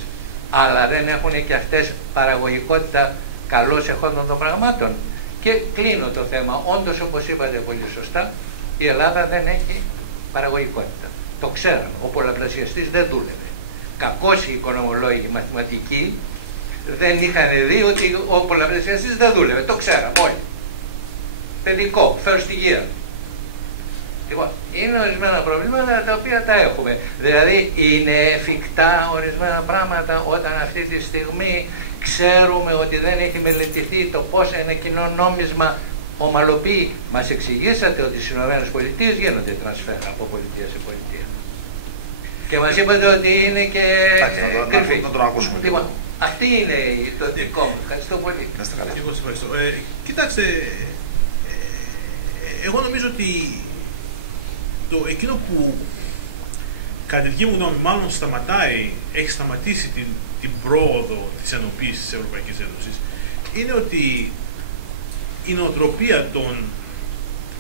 αλλά δεν έχουν και αυτές παραγωγικότητα καλώς εχόντων των πραγμάτων. Και κλείνω το θέμα. Όντως, όπως είπατε πολύ σωστά, η Ελλάδα δεν έχει παραγωγικότητα. Το ξέραμε. Ο πολλαπλασιαστής δεν δούλευε. Κακώς οι οικονομολόγοι, οι μαθηματικοί δεν είχαν δει ότι ο πολλαπλασιαστής δεν δούλευε. Το ξέραμε όλοι. Παιδικό, first year. Λοιπόν, είναι ορισμένα προβλήματα τα οποία τα έχουμε. Δηλαδή, είναι εφικτά ορισμένα πράγματα όταν αυτή τη στιγμή ξέρουμε ότι δεν έχει μελετηθεί το πώς ένα κοινό νόμισμα ομαλοποιεί. Μας εξηγήσατε ότι στις ΗΠΑ γίνονται τρανσφέρα από πολιτεία σε πολιτεία. Και μας είπατε ότι είναι και κρυφή. Να τον ακούσουμε. Λοιπόν, αυτή είναι το δικό μου. Ευχαριστώ πολύ. Εγώ σας ευχαριστώ. Κοιτάξτε, εγώ νομίζω ότι εκείνο που κατά τη δική μου γνώμη μάλλον έχει σταματήσει την πρόοδο της ενοποίησης της Ευρωπαϊκής Ένωσης, είναι ότι η νοοτροπία των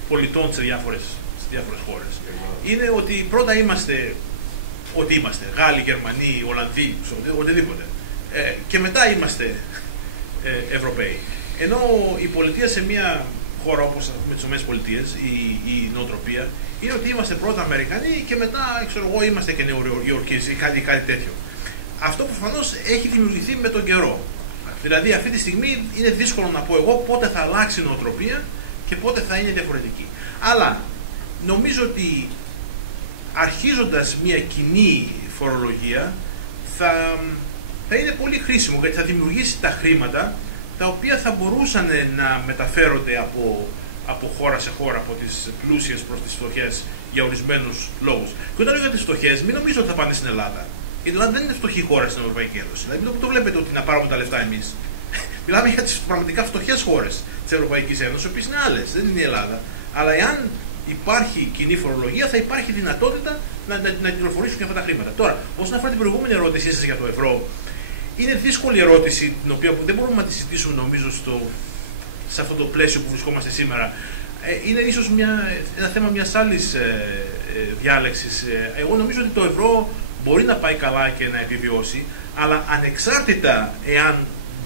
πολιτών σε διάφορες χώρες είναι ότι πρώτα είμαστε ό,τι είμαστε, Γάλλοι, Γερμανοί, Ολλανδοί, οτιδήποτε, και μετά είμαστε Ευρωπαίοι. Ενώ η πολιτεία σε μια χώρα όπως με τις ΗΠΑ, η νοοτροπία είναι ότι είμαστε πρώτα Αμερικανοί και μετά, ξέρω εγώ, είμαστε και Νεοϊορκείς ή κάτι τέτοιο. Αυτό προφανώς έχει δημιουργηθεί με τον καιρό. Δηλαδή, αυτή τη στιγμή είναι δύσκολο να πω εγώ πότε θα αλλάξει η νοοτροπία και πότε θα είναι διαφορετική. Αλλά νομίζω ότι αρχίζοντας μια κοινή φορολογία θα είναι πολύ χρήσιμο, γιατί θα δημιουργήσει τα χρήματα τα οποία θα μπορούσαν να μεταφέρονται από χώρα σε χώρα, από τις πλούσιες προς τις φτωχές για ορισμένους λόγους. Και όταν λέω για τις φτωχές, μην νομίζω ότι θα πάνε στην Ελλάδα. Η Ελλάδα δεν είναι φτωχή χώρα στην Ευρωπαϊκή Ένωση. Δηλαδή, μην το βλέπετε ότι να πάρουμε τα λεφτά εμείς. Μιλάμε για τις πραγματικά φτωχές χώρες της Ευρωπαϊκής Ένωσης, οι οποίες είναι άλλες, δεν είναι η Ελλάδα. Αλλά εάν υπάρχει κοινή φορολογία, θα υπάρχει δυνατότητα να κυκλοφορήσουν και αυτά τα χρήματα. Τώρα, όσον αφορά την προηγούμενη ερώτησή σας για το ευρώ, είναι δύσκολη ερώτηση, την οποία δεν μπορούμε να τη συζητήσουμε νομίζω σε αυτό το πλαίσιο που βρισκόμαστε σήμερα. Είναι ίσως ένα θέμα μιας άλλης διάλεξης. Εγώ νομίζω ότι το ευρώ μπορεί να πάει καλά και να επιβιώσει, αλλά ανεξάρτητα εάν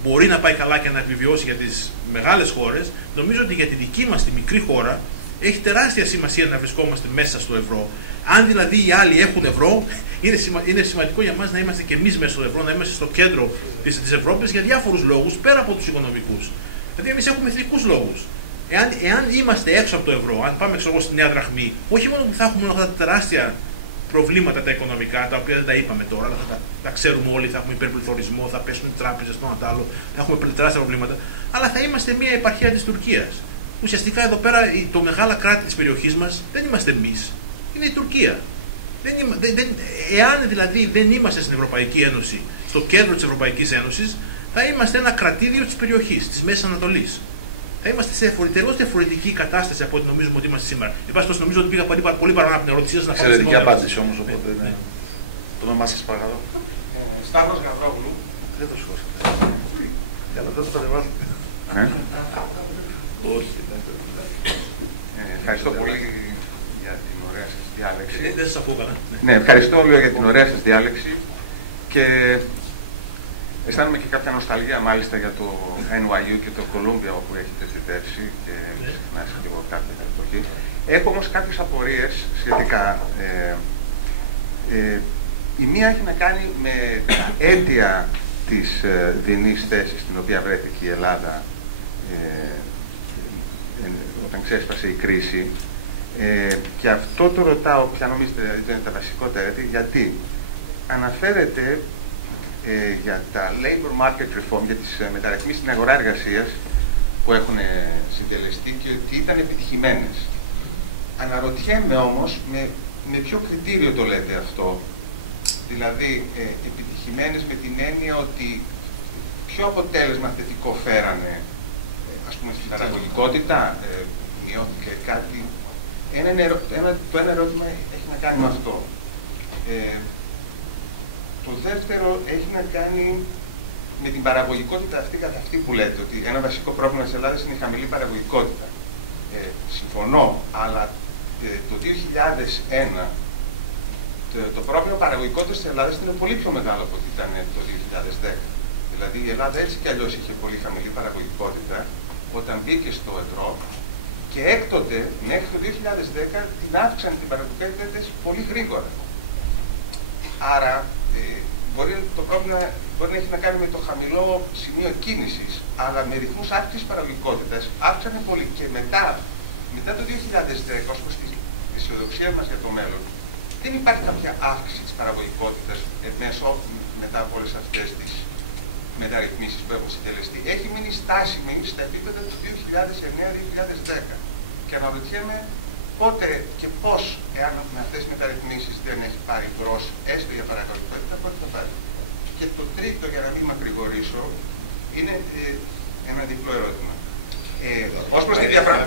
μπορεί να πάει καλά και να επιβιώσει για τις μεγάλες χώρες, νομίζω ότι για τη δική μας τη μικρή χώρα έχει τεράστια σημασία να βρισκόμαστε μέσα στο ευρώ. Αν δηλαδή οι άλλοι έχουν ευρώ, είναι σημαντικό για μας να είμαστε και εμείς μέσα στο ευρώ, να είμαστε στο κέντρο της Ευρώπης για διάφορους λόγους πέρα από τους οικονομικούς. Δηλαδή, εμείς έχουμε εθνικούς λόγους. Εάν είμαστε έξω από το ευρώ, αν πάμε στη νέα δραχμή, όχι μόνο που θα έχουμε όλα αυτά τα τεράστια προβλήματα τα οικονομικά, τα οποία δεν τα είπαμε τώρα, αλλά θα τα ξέρουμε όλοι, θα έχουμε υπερπληθωρισμό, θα πέσουν οι τράπεζες, το ένα άλλο, θα έχουμε τεράστια προβλήματα, αλλά θα είμαστε μια επαρχία της Τουρκίας. Ουσιαστικά εδώ πέρα το μεγάλα κράτη της περιοχής μας δεν είμαστε εμείς, είναι η Τουρκία. Εάν δηλαδή δεν είμαστε στην Ευρωπαϊκή Ένωση, στο κέντρο της Ευρωπαϊκής Ένωσης, θα είμαστε ένα κρατήδιο της περιοχής, της Μέσης Ανατολής. Θα είμαστε σε τελώς διαφορετική κατάσταση από ό,τι νομίζουμε ότι είμαστε σήμερα. Εν πάση περιπτώσει, νομίζω ότι πήγα πολύ παραπάνω από την ερώτησή σας να πάω στην εξαιρετική απάντηση όμως, οπότε ναι. Το όνομά σας παρακαλώ. Σταύρος Γαβρόγλου. Δεν το σηκώσατε. Για να δεν το κατεβάσετε. Όχι, Ευχαριστώ πολύ για την ωραία σας διάλεξη. Δεν σας ακούω καλά. Ναι, ευχαριστώ όλοι για την ωραία σας διάλεξη και αισθάνομαι και κάποια νοσταλγία μάλιστα για το NYU και το Columbia όπου έχετε θητεύσει και συχνάσαι και εγώ κάποια εποχή. Έχω όμως κάποιες απορίες σχετικά. Η μία έχει να κάνει με τα αίτια της δεινής θέσης στην οποία βρέθηκε η Ελλάδα όταν ξέσπασε η κρίση. Και αυτό το ρωτάω, ποια νομίζετε είναι τα βασικότερα, γιατί αναφέρεται για τα labor market reform, για τις μεταρρυθμίσεις στην αγορά εργασίας που έχουν συντελεστεί και ότι ήταν επιτυχημένες. Αναρωτιέμαι όμως με ποιο κριτήριο το λέτε αυτό. Δηλαδή, επιτυχημένες με την έννοια ότι ποιο αποτέλεσμα θετικό φέρανε, ας πούμε, στην παραγωγικότητα, μειώθηκε κάτι. Το ένα ερώτημα έχει να κάνει με αυτό. Το δεύτερο έχει να κάνει με την παραγωγικότητα αυτή καθ' αυτή που λέτε, ότι ένα βασικό πρόβλημα της Ελλάδας είναι η χαμηλή παραγωγικότητα. Συμφωνώ, αλλά το 2001 το πρόβλημα παραγωγικότητας της Ελλάδας ήταν πολύ πιο μεγάλο από ό,τι ήταν το 2010. Δηλαδή η Ελλάδα έτσι κι αλλιώς είχε πολύ χαμηλή παραγωγικότητα όταν μπήκε στο ευρώ και έκτοτε μέχρι το 2010 την αύξανε την παραγωγικότητα της πολύ γρήγορα. Άρα το πρόβλημα μπορεί να έχει να κάνει με το χαμηλό σημείο κίνησης, αλλά με ρυθμούς αύξησης παραγωγικότητας αύξανε πολύ. Και μετά το 2010, ως προς τη αισιοδοξία μας για το μέλλον, δεν υπάρχει κάποια αύξηση της παραγωγικότητας μετά από όλες αυτές τις μεταρρυθμίσεις που έχουν συντελεστεί. Έχει μείνει στάσιμη στα επίπεδα του 2009-2010. Και αναρωτιέμαι πότε και πώς, εάν με αυτές τις μεταρρυθμίσεις δεν έχει πάρει μπρος, έστω για παραγωγικότητα, πότε θα πάρει. Και το τρίτο, για να μην μακρηγορήσω, είναι ένα διπλό ερώτημα. Ως προς τη διαφορά.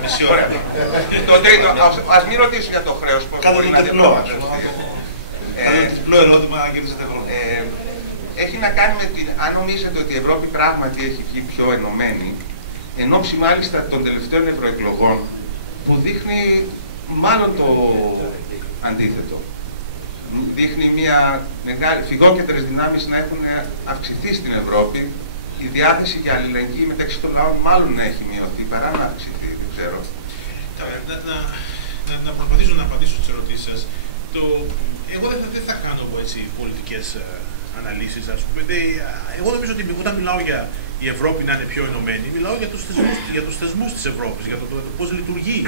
Το τρίτο, ας μην ρωτήσω για το χρέος, πώς μπορεί να διαπραγματευτεί. Διπλό ερώτημα, να κερδίσετε χρόνο. Έχει να κάνει με την, αν νομίζετε ότι η Ευρώπη πράγματι έχει βγει πιο ενωμένη, εν ώψη μάλιστα των τελευταίων ευρωεκλογών, που δείχνει μάλλον το αντίθετο. Δείχνει μια μεγάλη, φυγόκεντρες δυνάμεις να έχουν αυξηθεί στην Ευρώπη, η διάθεση για αλληλεγγύη μεταξύ των λαών μάλλον να έχει μειωθεί παρά να αυξηθεί, δεν ξέρω. Να προσπαθήσω να απαντήσω στις ερωτήσεις σας. Εγώ δεν θα κάνω πολιτικές αναλύσεις, ας πούμε. Εγώ νομίζω ότι όταν μιλάω για η Ευρώπη να είναι πιο ενωμένη, μιλάω για τους θεσμούς της Ευρώπης, για το πώς λειτουργεί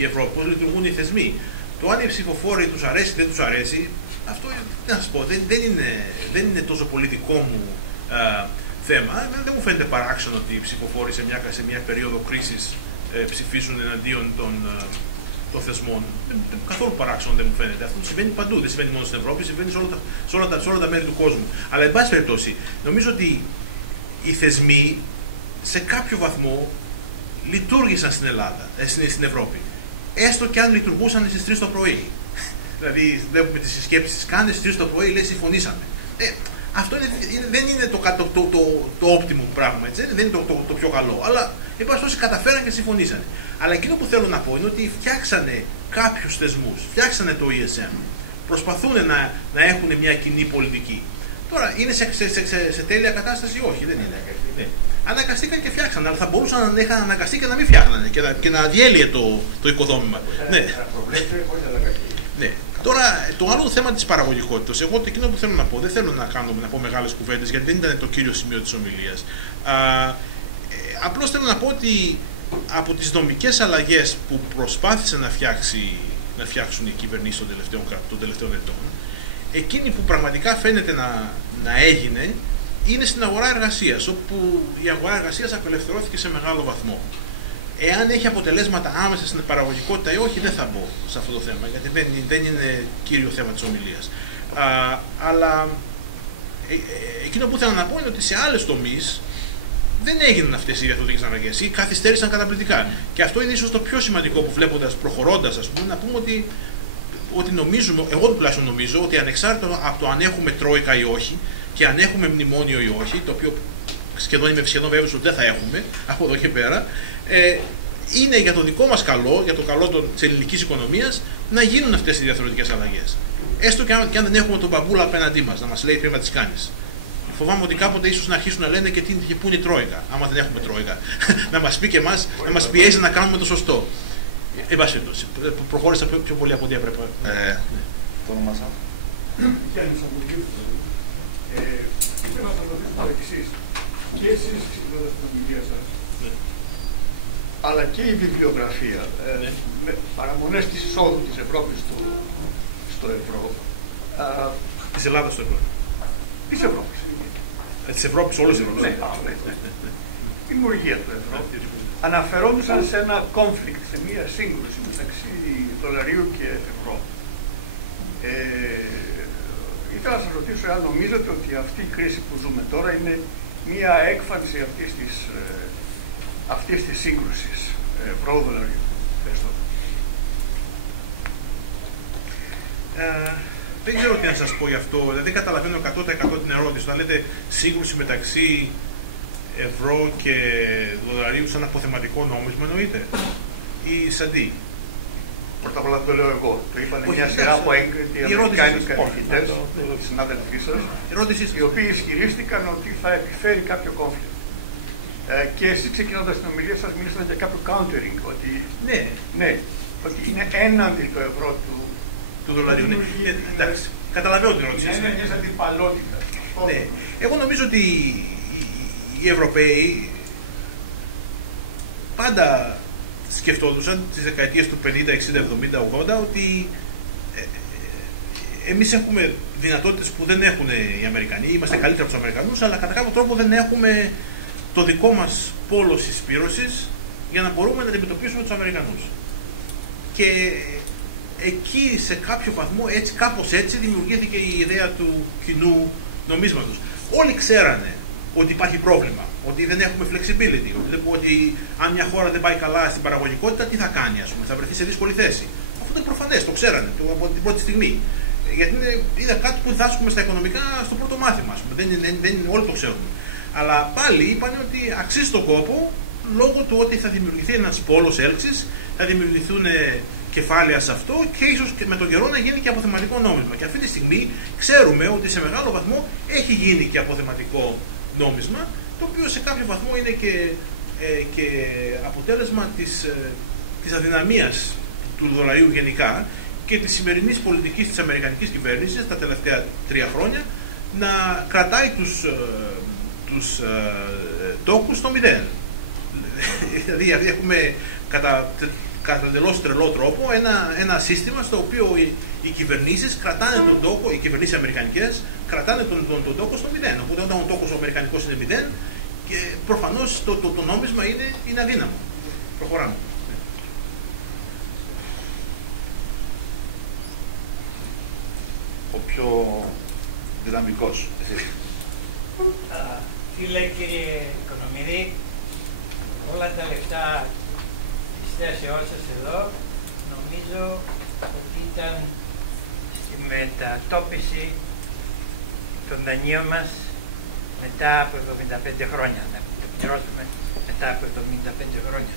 η Ευρώπη, πώς λειτουργούν οι θεσμοί. Το αν οι ψηφοφόροι τους αρέσει ή δεν τους αρέσει, αυτό τι να σας πω, δεν είναι τόσο πολιτικό μου θέμα. Δεν μου φαίνεται παράξενο ότι οι ψηφοφόροι σε μια περίοδο κρίσης ψηφίσουν εναντίον των θεσμών. Καθόλου παράξενο δεν μου φαίνεται. Αυτό συμβαίνει παντού. Δεν συμβαίνει μόνο στην Ευρώπη, συμβαίνει σε όλα τα μέρη του κόσμου. Αλλά, εν πάση περιπτώσει, νομίζω ότι οι θεσμοί σε κάποιο βαθμό λειτουργήσαν στην Ελλάδα, στην Ευρώπη. Έστω και αν λειτουργούσαν στις 3 το πρωί. Δηλαδή, βλέπουμε τις συσκέψεις της Κάνες, στις 3 το πρωί λέει συμφωνήσαμε. Αυτό δεν είναι το optimum πράγμα, έτσι, δεν είναι το πιο καλό. Αλλά, εν πάση περιπτώσει, καταφέραν και συμφωνήσανε. Αλλά εκείνο που θέλω να πω είναι ότι φτιάξανε κάποιους θεσμούς, φτιάξανε το ESM. Προσπαθούν να έχουν μια κοινή πολιτική. Τώρα, είναι σε τέλεια κατάσταση, όχι, δεν είναι. Αναγκαστήκαν και φτιάξαν, αλλά θα μπορούσαν να είχαν αναγκαστεί και να μην φτιάχνανε και να διέλυε το οικοδόμημα. Ναι. Τώρα, το άλλο θέμα της παραγωγικότητας, εγώ εκείνο που θέλω να πω, δεν θέλω να πω μεγάλες κουβέντες, γιατί δεν ήταν το κύριο σημείο της ομιλίας. Απλώς θέλω να πω ότι από τις δομικές αλλαγές που προσπάθησε να φτιάξουν οι κυβερνήσεις των τελευταίων ετών, εκείνη που πραγματικά φαίνεται να έγινε είναι στην αγορά εργασίας, όπου η αγορά εργασίας απελευθερώθηκε σε μεγάλο βαθμό. Εάν έχει αποτελέσματα άμεσα στην παραγωγικότητα ή όχι, δεν θα μπω σε αυτό το θέμα, γιατί δεν είναι κύριο θέμα της ομιλίας. Αλλά εκείνο που θέλω να πω είναι ότι σε άλλες τομείς δεν έγιναν αυτές οι διαθροτικές αλλαγές ή καθυστέρησαν καταπληκτικά. Και αυτό είναι ίσως το πιο σημαντικό που προχωρώντας, ας πούμε, να πούμε ότι νομίζουμε, εγώ τουλάχιστον νομίζω, ότι ανεξάρτητα από το αν έχουμε τρόικα ή όχι και αν έχουμε μνημόνιο ή όχι, το οποίο είμαι σχεδόν βέβαιος ότι δεν θα έχουμε από εδώ και πέρα, είναι για το δικό μας καλό, για το καλό της ελληνικής οικονομίας, να γίνουν αυτές οι διαθροτικές αλλαγές. Έστω και αν δεν έχουμε τον μπαμπούλα απέναντί μας, να μας λέει πρέπει να τις κάνεις. Φοβάμαι ότι κάποτε ίσως να αρχίσουν να λένε και πού είναι η τρόικα, άμα δεν έχουμε τρόικα. Να μας πει και εμάς, να μας πιέζει να κάνουμε το σωστό. Εν πάση περιπτώσει, προχώρησα πιο πολύ από ό,τι έπρεπε. Το όνομά σας. Γιάννης από την ήθελα να σας ρωτήσω το εξής. Και εσείς ξεκινώντας την ομιλία σας, αλλά και η βιβλιογραφία, με παραμονές της εισόδου της Ευρώπης στο ευρώ. Της Ελλάδας στο ευρώ. Της Ευρώπης. Της Ευρώπης, όλες τις Ευρώπης. Ναι. Η δημιουργία του ευρώ. Αναφερόντουσαν σε ένα conflict, σε μια σύγκρουση μεταξύ δολαρίου και ευρώ. Ήθελα να σας ρωτήσω αν νομίζετε ότι αυτή η κρίση που ζούμε τώρα είναι μια έκφανση αυτής της σύγκρουσης ευρώ-δολαρίου. Ευχαριστώ. Δεν ξέρω τι να σας πω γι' αυτό, δηλαδή καταλαβαίνω 100% την ερώτηση. Όταν λέτε σύγκρουση μεταξύ ευρώ και δολαρίου σαν αποθεματικό νόμισμα, εννοείται, ή σαν τι? Πρώτα απ' όλα το λέω εγώ. Το είπαν μια σειρά από έγκριτοι αμερικάνοι καθηγητές, συνάδελφοί σας, οι οποίοι ισχυρίστηκαν ότι θα επιφέρει κάποιο conflict. Και εσείς ξεκινώντας την ομιλία σας μιλήσατε για κάποιο countering, ότι ότι είναι έναντι το ευρώ του δολαρίου. Εντάξει, καταλαβαίνω την ερώτηση. Είναι μια αντιπαλότητα. Ναι. Εγώ νομίζω ότι οι Ευρωπαίοι πάντα σκεφτόντουσαν τις δεκαετίες του 50, 60, 70, 80 ότι εμείς έχουμε δυνατότητες που δεν έχουν οι Αμερικανοί, είμαστε καλύτεροι από τους Αμερικανούς, αλλά κατά κάποιο τρόπο δεν έχουμε το δικό μας πόλο συσπήρωσης για να μπορούμε να αντιμετωπίσουμε τους Αμερικανούς. Και εκεί σε κάποιο βαθμό, κάπως έτσι δημιουργήθηκε η ιδέα του κοινού νομίσματος. Όλοι ξέρανε ότι υπάρχει πρόβλημα, ότι δεν έχουμε flexibility, ότι αν μια χώρα δεν πάει καλά στην παραγωγικότητα, τι θα κάνει, ας πούμε, θα βρεθεί σε δύσκολη θέση. Αυτό είναι προφανές, το ξέρανε από την πρώτη στιγμή. Γιατί είναι κάτι που διδάσκουμε στα οικονομικά στο πρώτο μάθημα, ας πούμε. Όλοι το ξέρουν. Αλλά πάλι είπαν ότι αξίζει τον κόπο λόγω του ότι θα δημιουργηθεί ένας πόλος έλξης, θα δημιουργηθούν κεφάλαια σε αυτό και ίσως και με τον καιρό να γίνει και αποθεματικό νόμισμα. Και αυτή τη στιγμή ξέρουμε ότι σε μεγάλο βαθμό έχει γίνει και αποθεματικό νόμισμα, το οποίο σε κάποιο βαθμό είναι και αποτέλεσμα της αδυναμίας του δολαρίου γενικά και της σημερινής πολιτικής της αμερικανικής κυβέρνησης τα τελευταία 3 χρόνια να κρατάει τους τόκους στο 0. Δηλαδή έχουμε κατά εντελώς τρελό τρόπο ένα σύστημα στο οποίο οι κυβερνήσεις κρατάνε τον τόκο, οι κυβερνήσεις αμερικανικές κρατάνε τον τόκο στο 0. Οπότε όταν ο τόκος ο αμερικανικός είναι 0, και προφανώς το νόμισμα είναι αδύναμο. Προχωράμε. Ο πιο δυναμικός. Φίλε κύριε Οικονομίδη, όλα τα λεφτά της θέσεώς σας εδώ νομίζω ότι ήταν στη μετατόπιση των δανείων μας μετά από 75 χρόνια. Να το πληρώσουμε μετά από 75 χρόνια.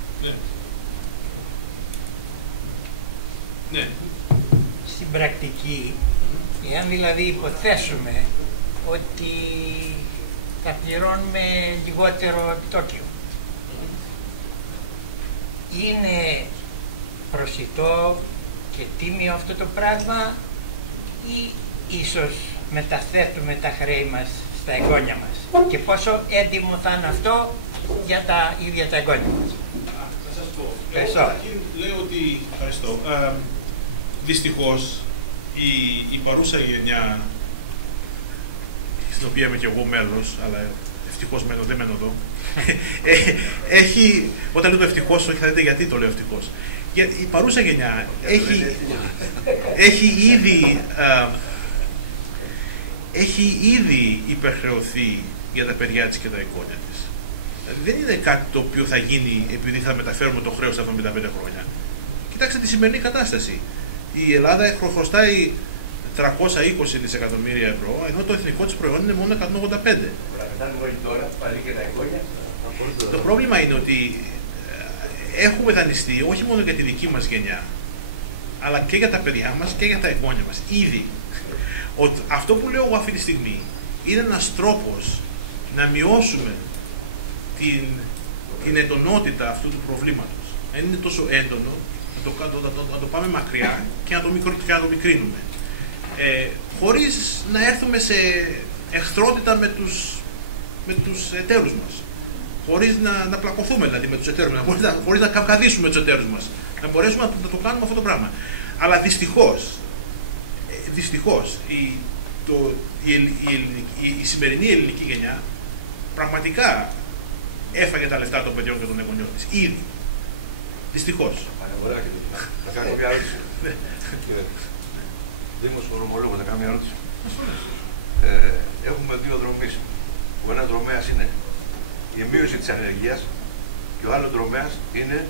Ναι. Στην πρακτική, εάν δηλαδή υποθέσουμε ότι θα πληρώνουμε λιγότερο επιτόκιο, είναι προσιτό και τίμιο αυτό το πράγμα ή ίσως μεταθέτουμε τα χρέη μας στα εγγόνια μας, και πόσο έντιμο θα είναι αυτό για τα ίδια τα εγγόνια μας? Θα σας πω. Ευχαριστώ. Λέω ότι, ευχαριστώ, δυστυχώς η παρούσα γενιά, στην οποία είμαι και εγώ μέλος, αλλά ευτυχώς δεν μένω εδώ, όταν λέω το ευτυχώς, όχι θα δείτε γιατί το λέω ευτυχώς. Η παρούσα γενιά έχει ήδη υπερχρεωθεί για τα παιδιά της και τα εγγόνια της. Δεν είναι κάτι το οποίο θα γίνει επειδή θα μεταφέρουμε το χρέος στα 75 χρόνια. Κοιτάξτε τη σημερινή κατάσταση. Η Ελλάδα χρωστάει 320 δισεκατομμύρια ευρώ, ενώ το εθνικό της προϊόν είναι μόνο 185. Το πρόβλημα είναι ότι έχουμε δανειστεί όχι μόνο για τη δική μας γενιά, αλλά και για τα παιδιά μας και για τα εγγόνια μας. Ήδη. Αυτό που λέω εγώ αυτή τη στιγμή είναι ένας τρόπος να μειώσουμε την εντονότητα αυτού του προβλήματος. Δεν είναι τόσο έντονο, να το πάμε μακριά και να το μικρύνουμε. Χωρίς να έρθουμε σε εχθρότητα με τους εταίρους μας. Χωρίς να πλακωθούμε δηλαδή με τους εταίρους μας, χωρίς να καυκαδίσουμε τους εταίρους μας. Να μπορέσουμε να το κάνουμε αυτό το πράγμα. Αλλά δυστυχώς η σημερινή ελληνική γενιά πραγματικά έφαγε τα λεφτά των παιδιών και των εγγονιών της. Ήδη. Δυστυχώς. Θα κάνω μια ερώτηση. Δήμος Ορμολόγος, θα κάνω μια ερώτηση. Έχουμε 2 δρομείς. Ο ένας δρομέας είναι η μείωση της ανεργίας και ο άλλος δρομέας είναι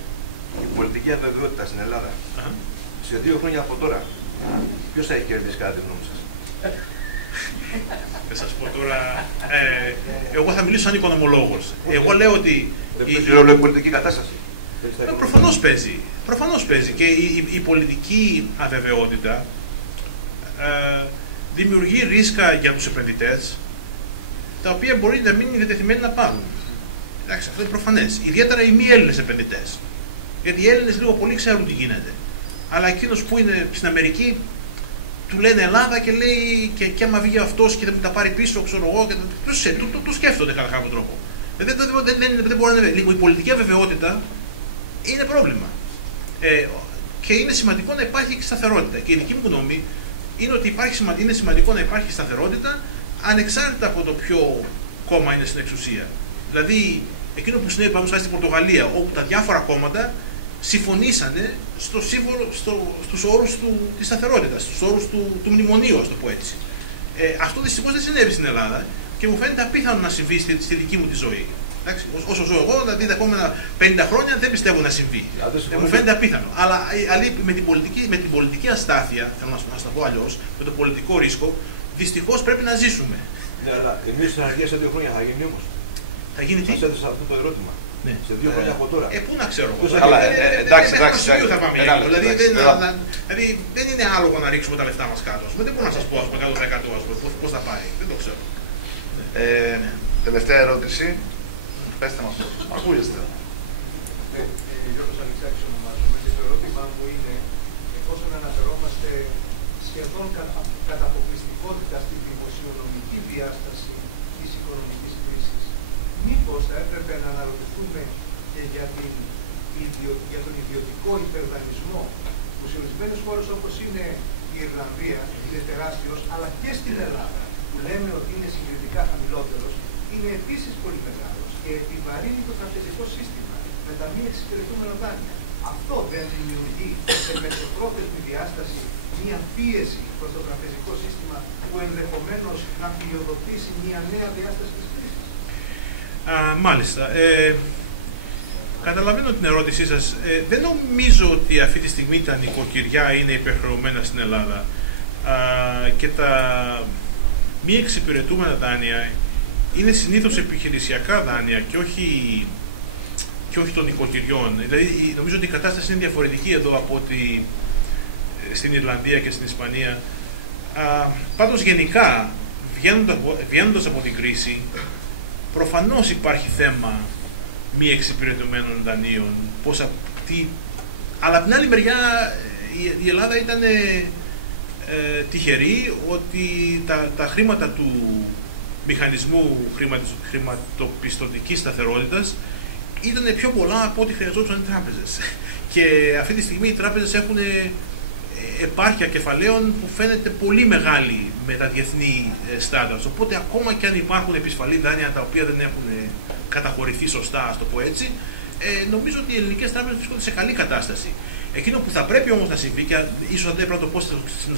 η πολιτική αβεβαιότητα στην Ελλάδα. Σε 2 χρόνια από τώρα, ποιος θα έχει κερδίσει κατά τη γνώμη σας? Θα σας πω τώρα, εγώ θα μιλήσω σαν οικονομολόγος. Εγώ λέω ότι η πολιτική κατάσταση προφανώς παίζει και η πολιτική αβεβαιότητα δημιουργεί ρίσκα για τους επενδυτές, τα οποία μπορεί να μην είναι διατεθειμένοι να πάρουν. Εντάξει, αυτό είναι προφανές. Ιδιαίτερα οι μη Έλληνες επενδυτές. Γιατί οι Έλληνες λίγο πολύ ξέρουν τι γίνεται. Αλλά εκείνος που είναι στην Αμερική, του λένε Ελλάδα και λέει και άμα βγει αυτός και δεν τα πάρει πίσω, ξέρω εγώ, το σκέφτονται κατά κάποιο τρόπο. Δεν μπορεί να είναι. Η πολιτική αβεβαιότητα είναι πρόβλημα. Και είναι σημαντικό να υπάρχει και σταθερότητα. Και η δική μου γνώμη είναι ότι είναι σημαντικό να υπάρχει σταθερότητα ανεξάρτητα από το ποιο κόμμα είναι στην εξουσία. Δηλαδή, εκείνο που συνέβη παραδείγματος στην Πορτογαλία, όπου τα διάφορα κόμματα συμφωνήσανε στους όρους της σταθερότητας, στους όρους του μνημονίου, ας το πω έτσι. Αυτό δυστυχώς δεν συνέβη στην Ελλάδα και μου φαίνεται απίθανο να συμβεί στη δική μου τη ζωή. Εντάξει, όσο ζω εγώ, δηλαδή τα επόμενα 50 χρόνια δεν πιστεύω να συμβεί. Μου φαίνεται απίθανο. Αλλά με την πολιτική αστάθεια, θέλω να το πω αλλιώς, με το πολιτικό ρίσκο, δυστυχώς πρέπει να ζήσουμε. Ναι, αλλά εμείς στην αρχή σε 2 χρόνια θα γίνει όμως. Θα γίνει τι? Σας έδωσα αυτό το ερώτημα. Ναι. Σε 2 χρόνια από τώρα. Πού να ξέρω εγώ. Εντάξει. Δηλαδή δεν είναι άλογο να ρίξουμε τα λεφτά μας κάτω. Δεν μπορώ να σας πω 100% πώς θα πάει. Δεν το ξέρω. Τελευταία ερώτηση. Πέστε μας. Ακούγεστε. Γιώργος Αλεξάκης ονομάζομαι και το ερώτημά μου είναι, εφόσον αναφερόμαστε σχεδόν κατά αποκλειστικότητα στη δημοσιονομική διάσταση της οικονομικής κρίσης, μήπως θα έπρεπε να αναρωτηθούμε και για τον ιδιωτικό υπερδανισμό που σε ορισμένες χώρες όπως είναι η Ιρλανδία είναι τεράστιος, αλλά και στην Ελλάδα που λέμε ότι είναι συγκριτικά χαμηλότερος, είναι επίσης πολύ μεγάλος και επιβαρύνει το τραπεζικό σύστημα με τα μη εξυπηρετούμενα δάνεια. Αυτό δεν δημιουργεί σε μεσοπρόθεσμη διάσταση μια πίεση προς το τραπεζικό σύστημα που ενδεχομένως να φιλοδοτήσει μια νέα διάσταση της κρίσης? Μάλιστα. Καταλαβαίνω την ερώτησή σας. Δεν νομίζω ότι αυτή τη στιγμή τα νοικοκυριά είναι υπερχρεωμένα στην Ελλάδα. Και τα μη εξυπηρετούμενα δάνεια είναι συνήθως επιχειρησιακά δάνεια και όχι των νοικοκυριών. Δηλαδή, νομίζω ότι η κατάσταση είναι διαφορετική εδώ από ότι στην Ιρλανδία και στην Ισπανία. Πάντως, γενικά, βγαίνοντας από την κρίση, προφανώς υπάρχει θέμα μη εξυπηρετωμένων δανείων. Αλλά από την άλλη μεριά, η Ελλάδα ήταν τυχερή ότι τα χρήματα του μηχανισμού χρηματοπιστωτικής σταθερότητας ήταν πιο πολλά από ό,τι χρειαζόντουσαν οι τράπεζες. Και αυτή τη στιγμή οι τράπεζες έχουν επάρκεια κεφαλαίων που φαίνεται πολύ μεγάλη με τα διεθνή στάνταρτς. Οπότε ακόμα και αν υπάρχουν επισφαλή δάνεια τα οποία δεν έχουν καταχωρηθεί σωστά, ας το πω έτσι, νομίζω ότι οι ελληνικές τράπεζες βρίσκονται σε καλή κατάσταση. Εκείνο που θα πρέπει όμως να συμβεί, και ίσως δεν πρέπει να το πω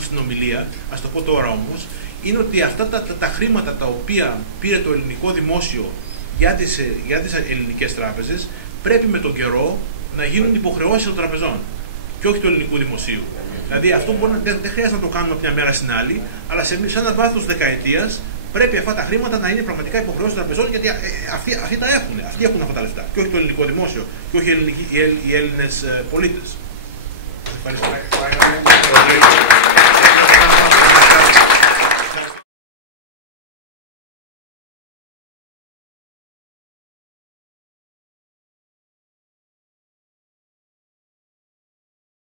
στην ομιλία, ας το πω τώρα όμως, είναι ότι αυτά τα χρήματα τα οποία πήρε το ελληνικό δημόσιο για τις ελληνικές τράπεζες πρέπει με τον καιρό να γίνουν υποχρεώσεις των τραπεζών και όχι του ελληνικού δημοσίου. Δηλαδή αυτό δεν χρειάζεται να το κάνουμε από μια μέρα στην άλλη, αλλά σε ένα βάθος δεκαετίας πρέπει αυτά τα χρήματα να είναι πραγματικά υποχρεώσεις των τραπεζών, γιατί αυτοί τα έχουν. Αυτοί έχουν αυτά τα λεφτά. Και όχι το ελληνικό δημόσιο, και όχι οι Έλληνες πολίτες. Ευχαριστώ.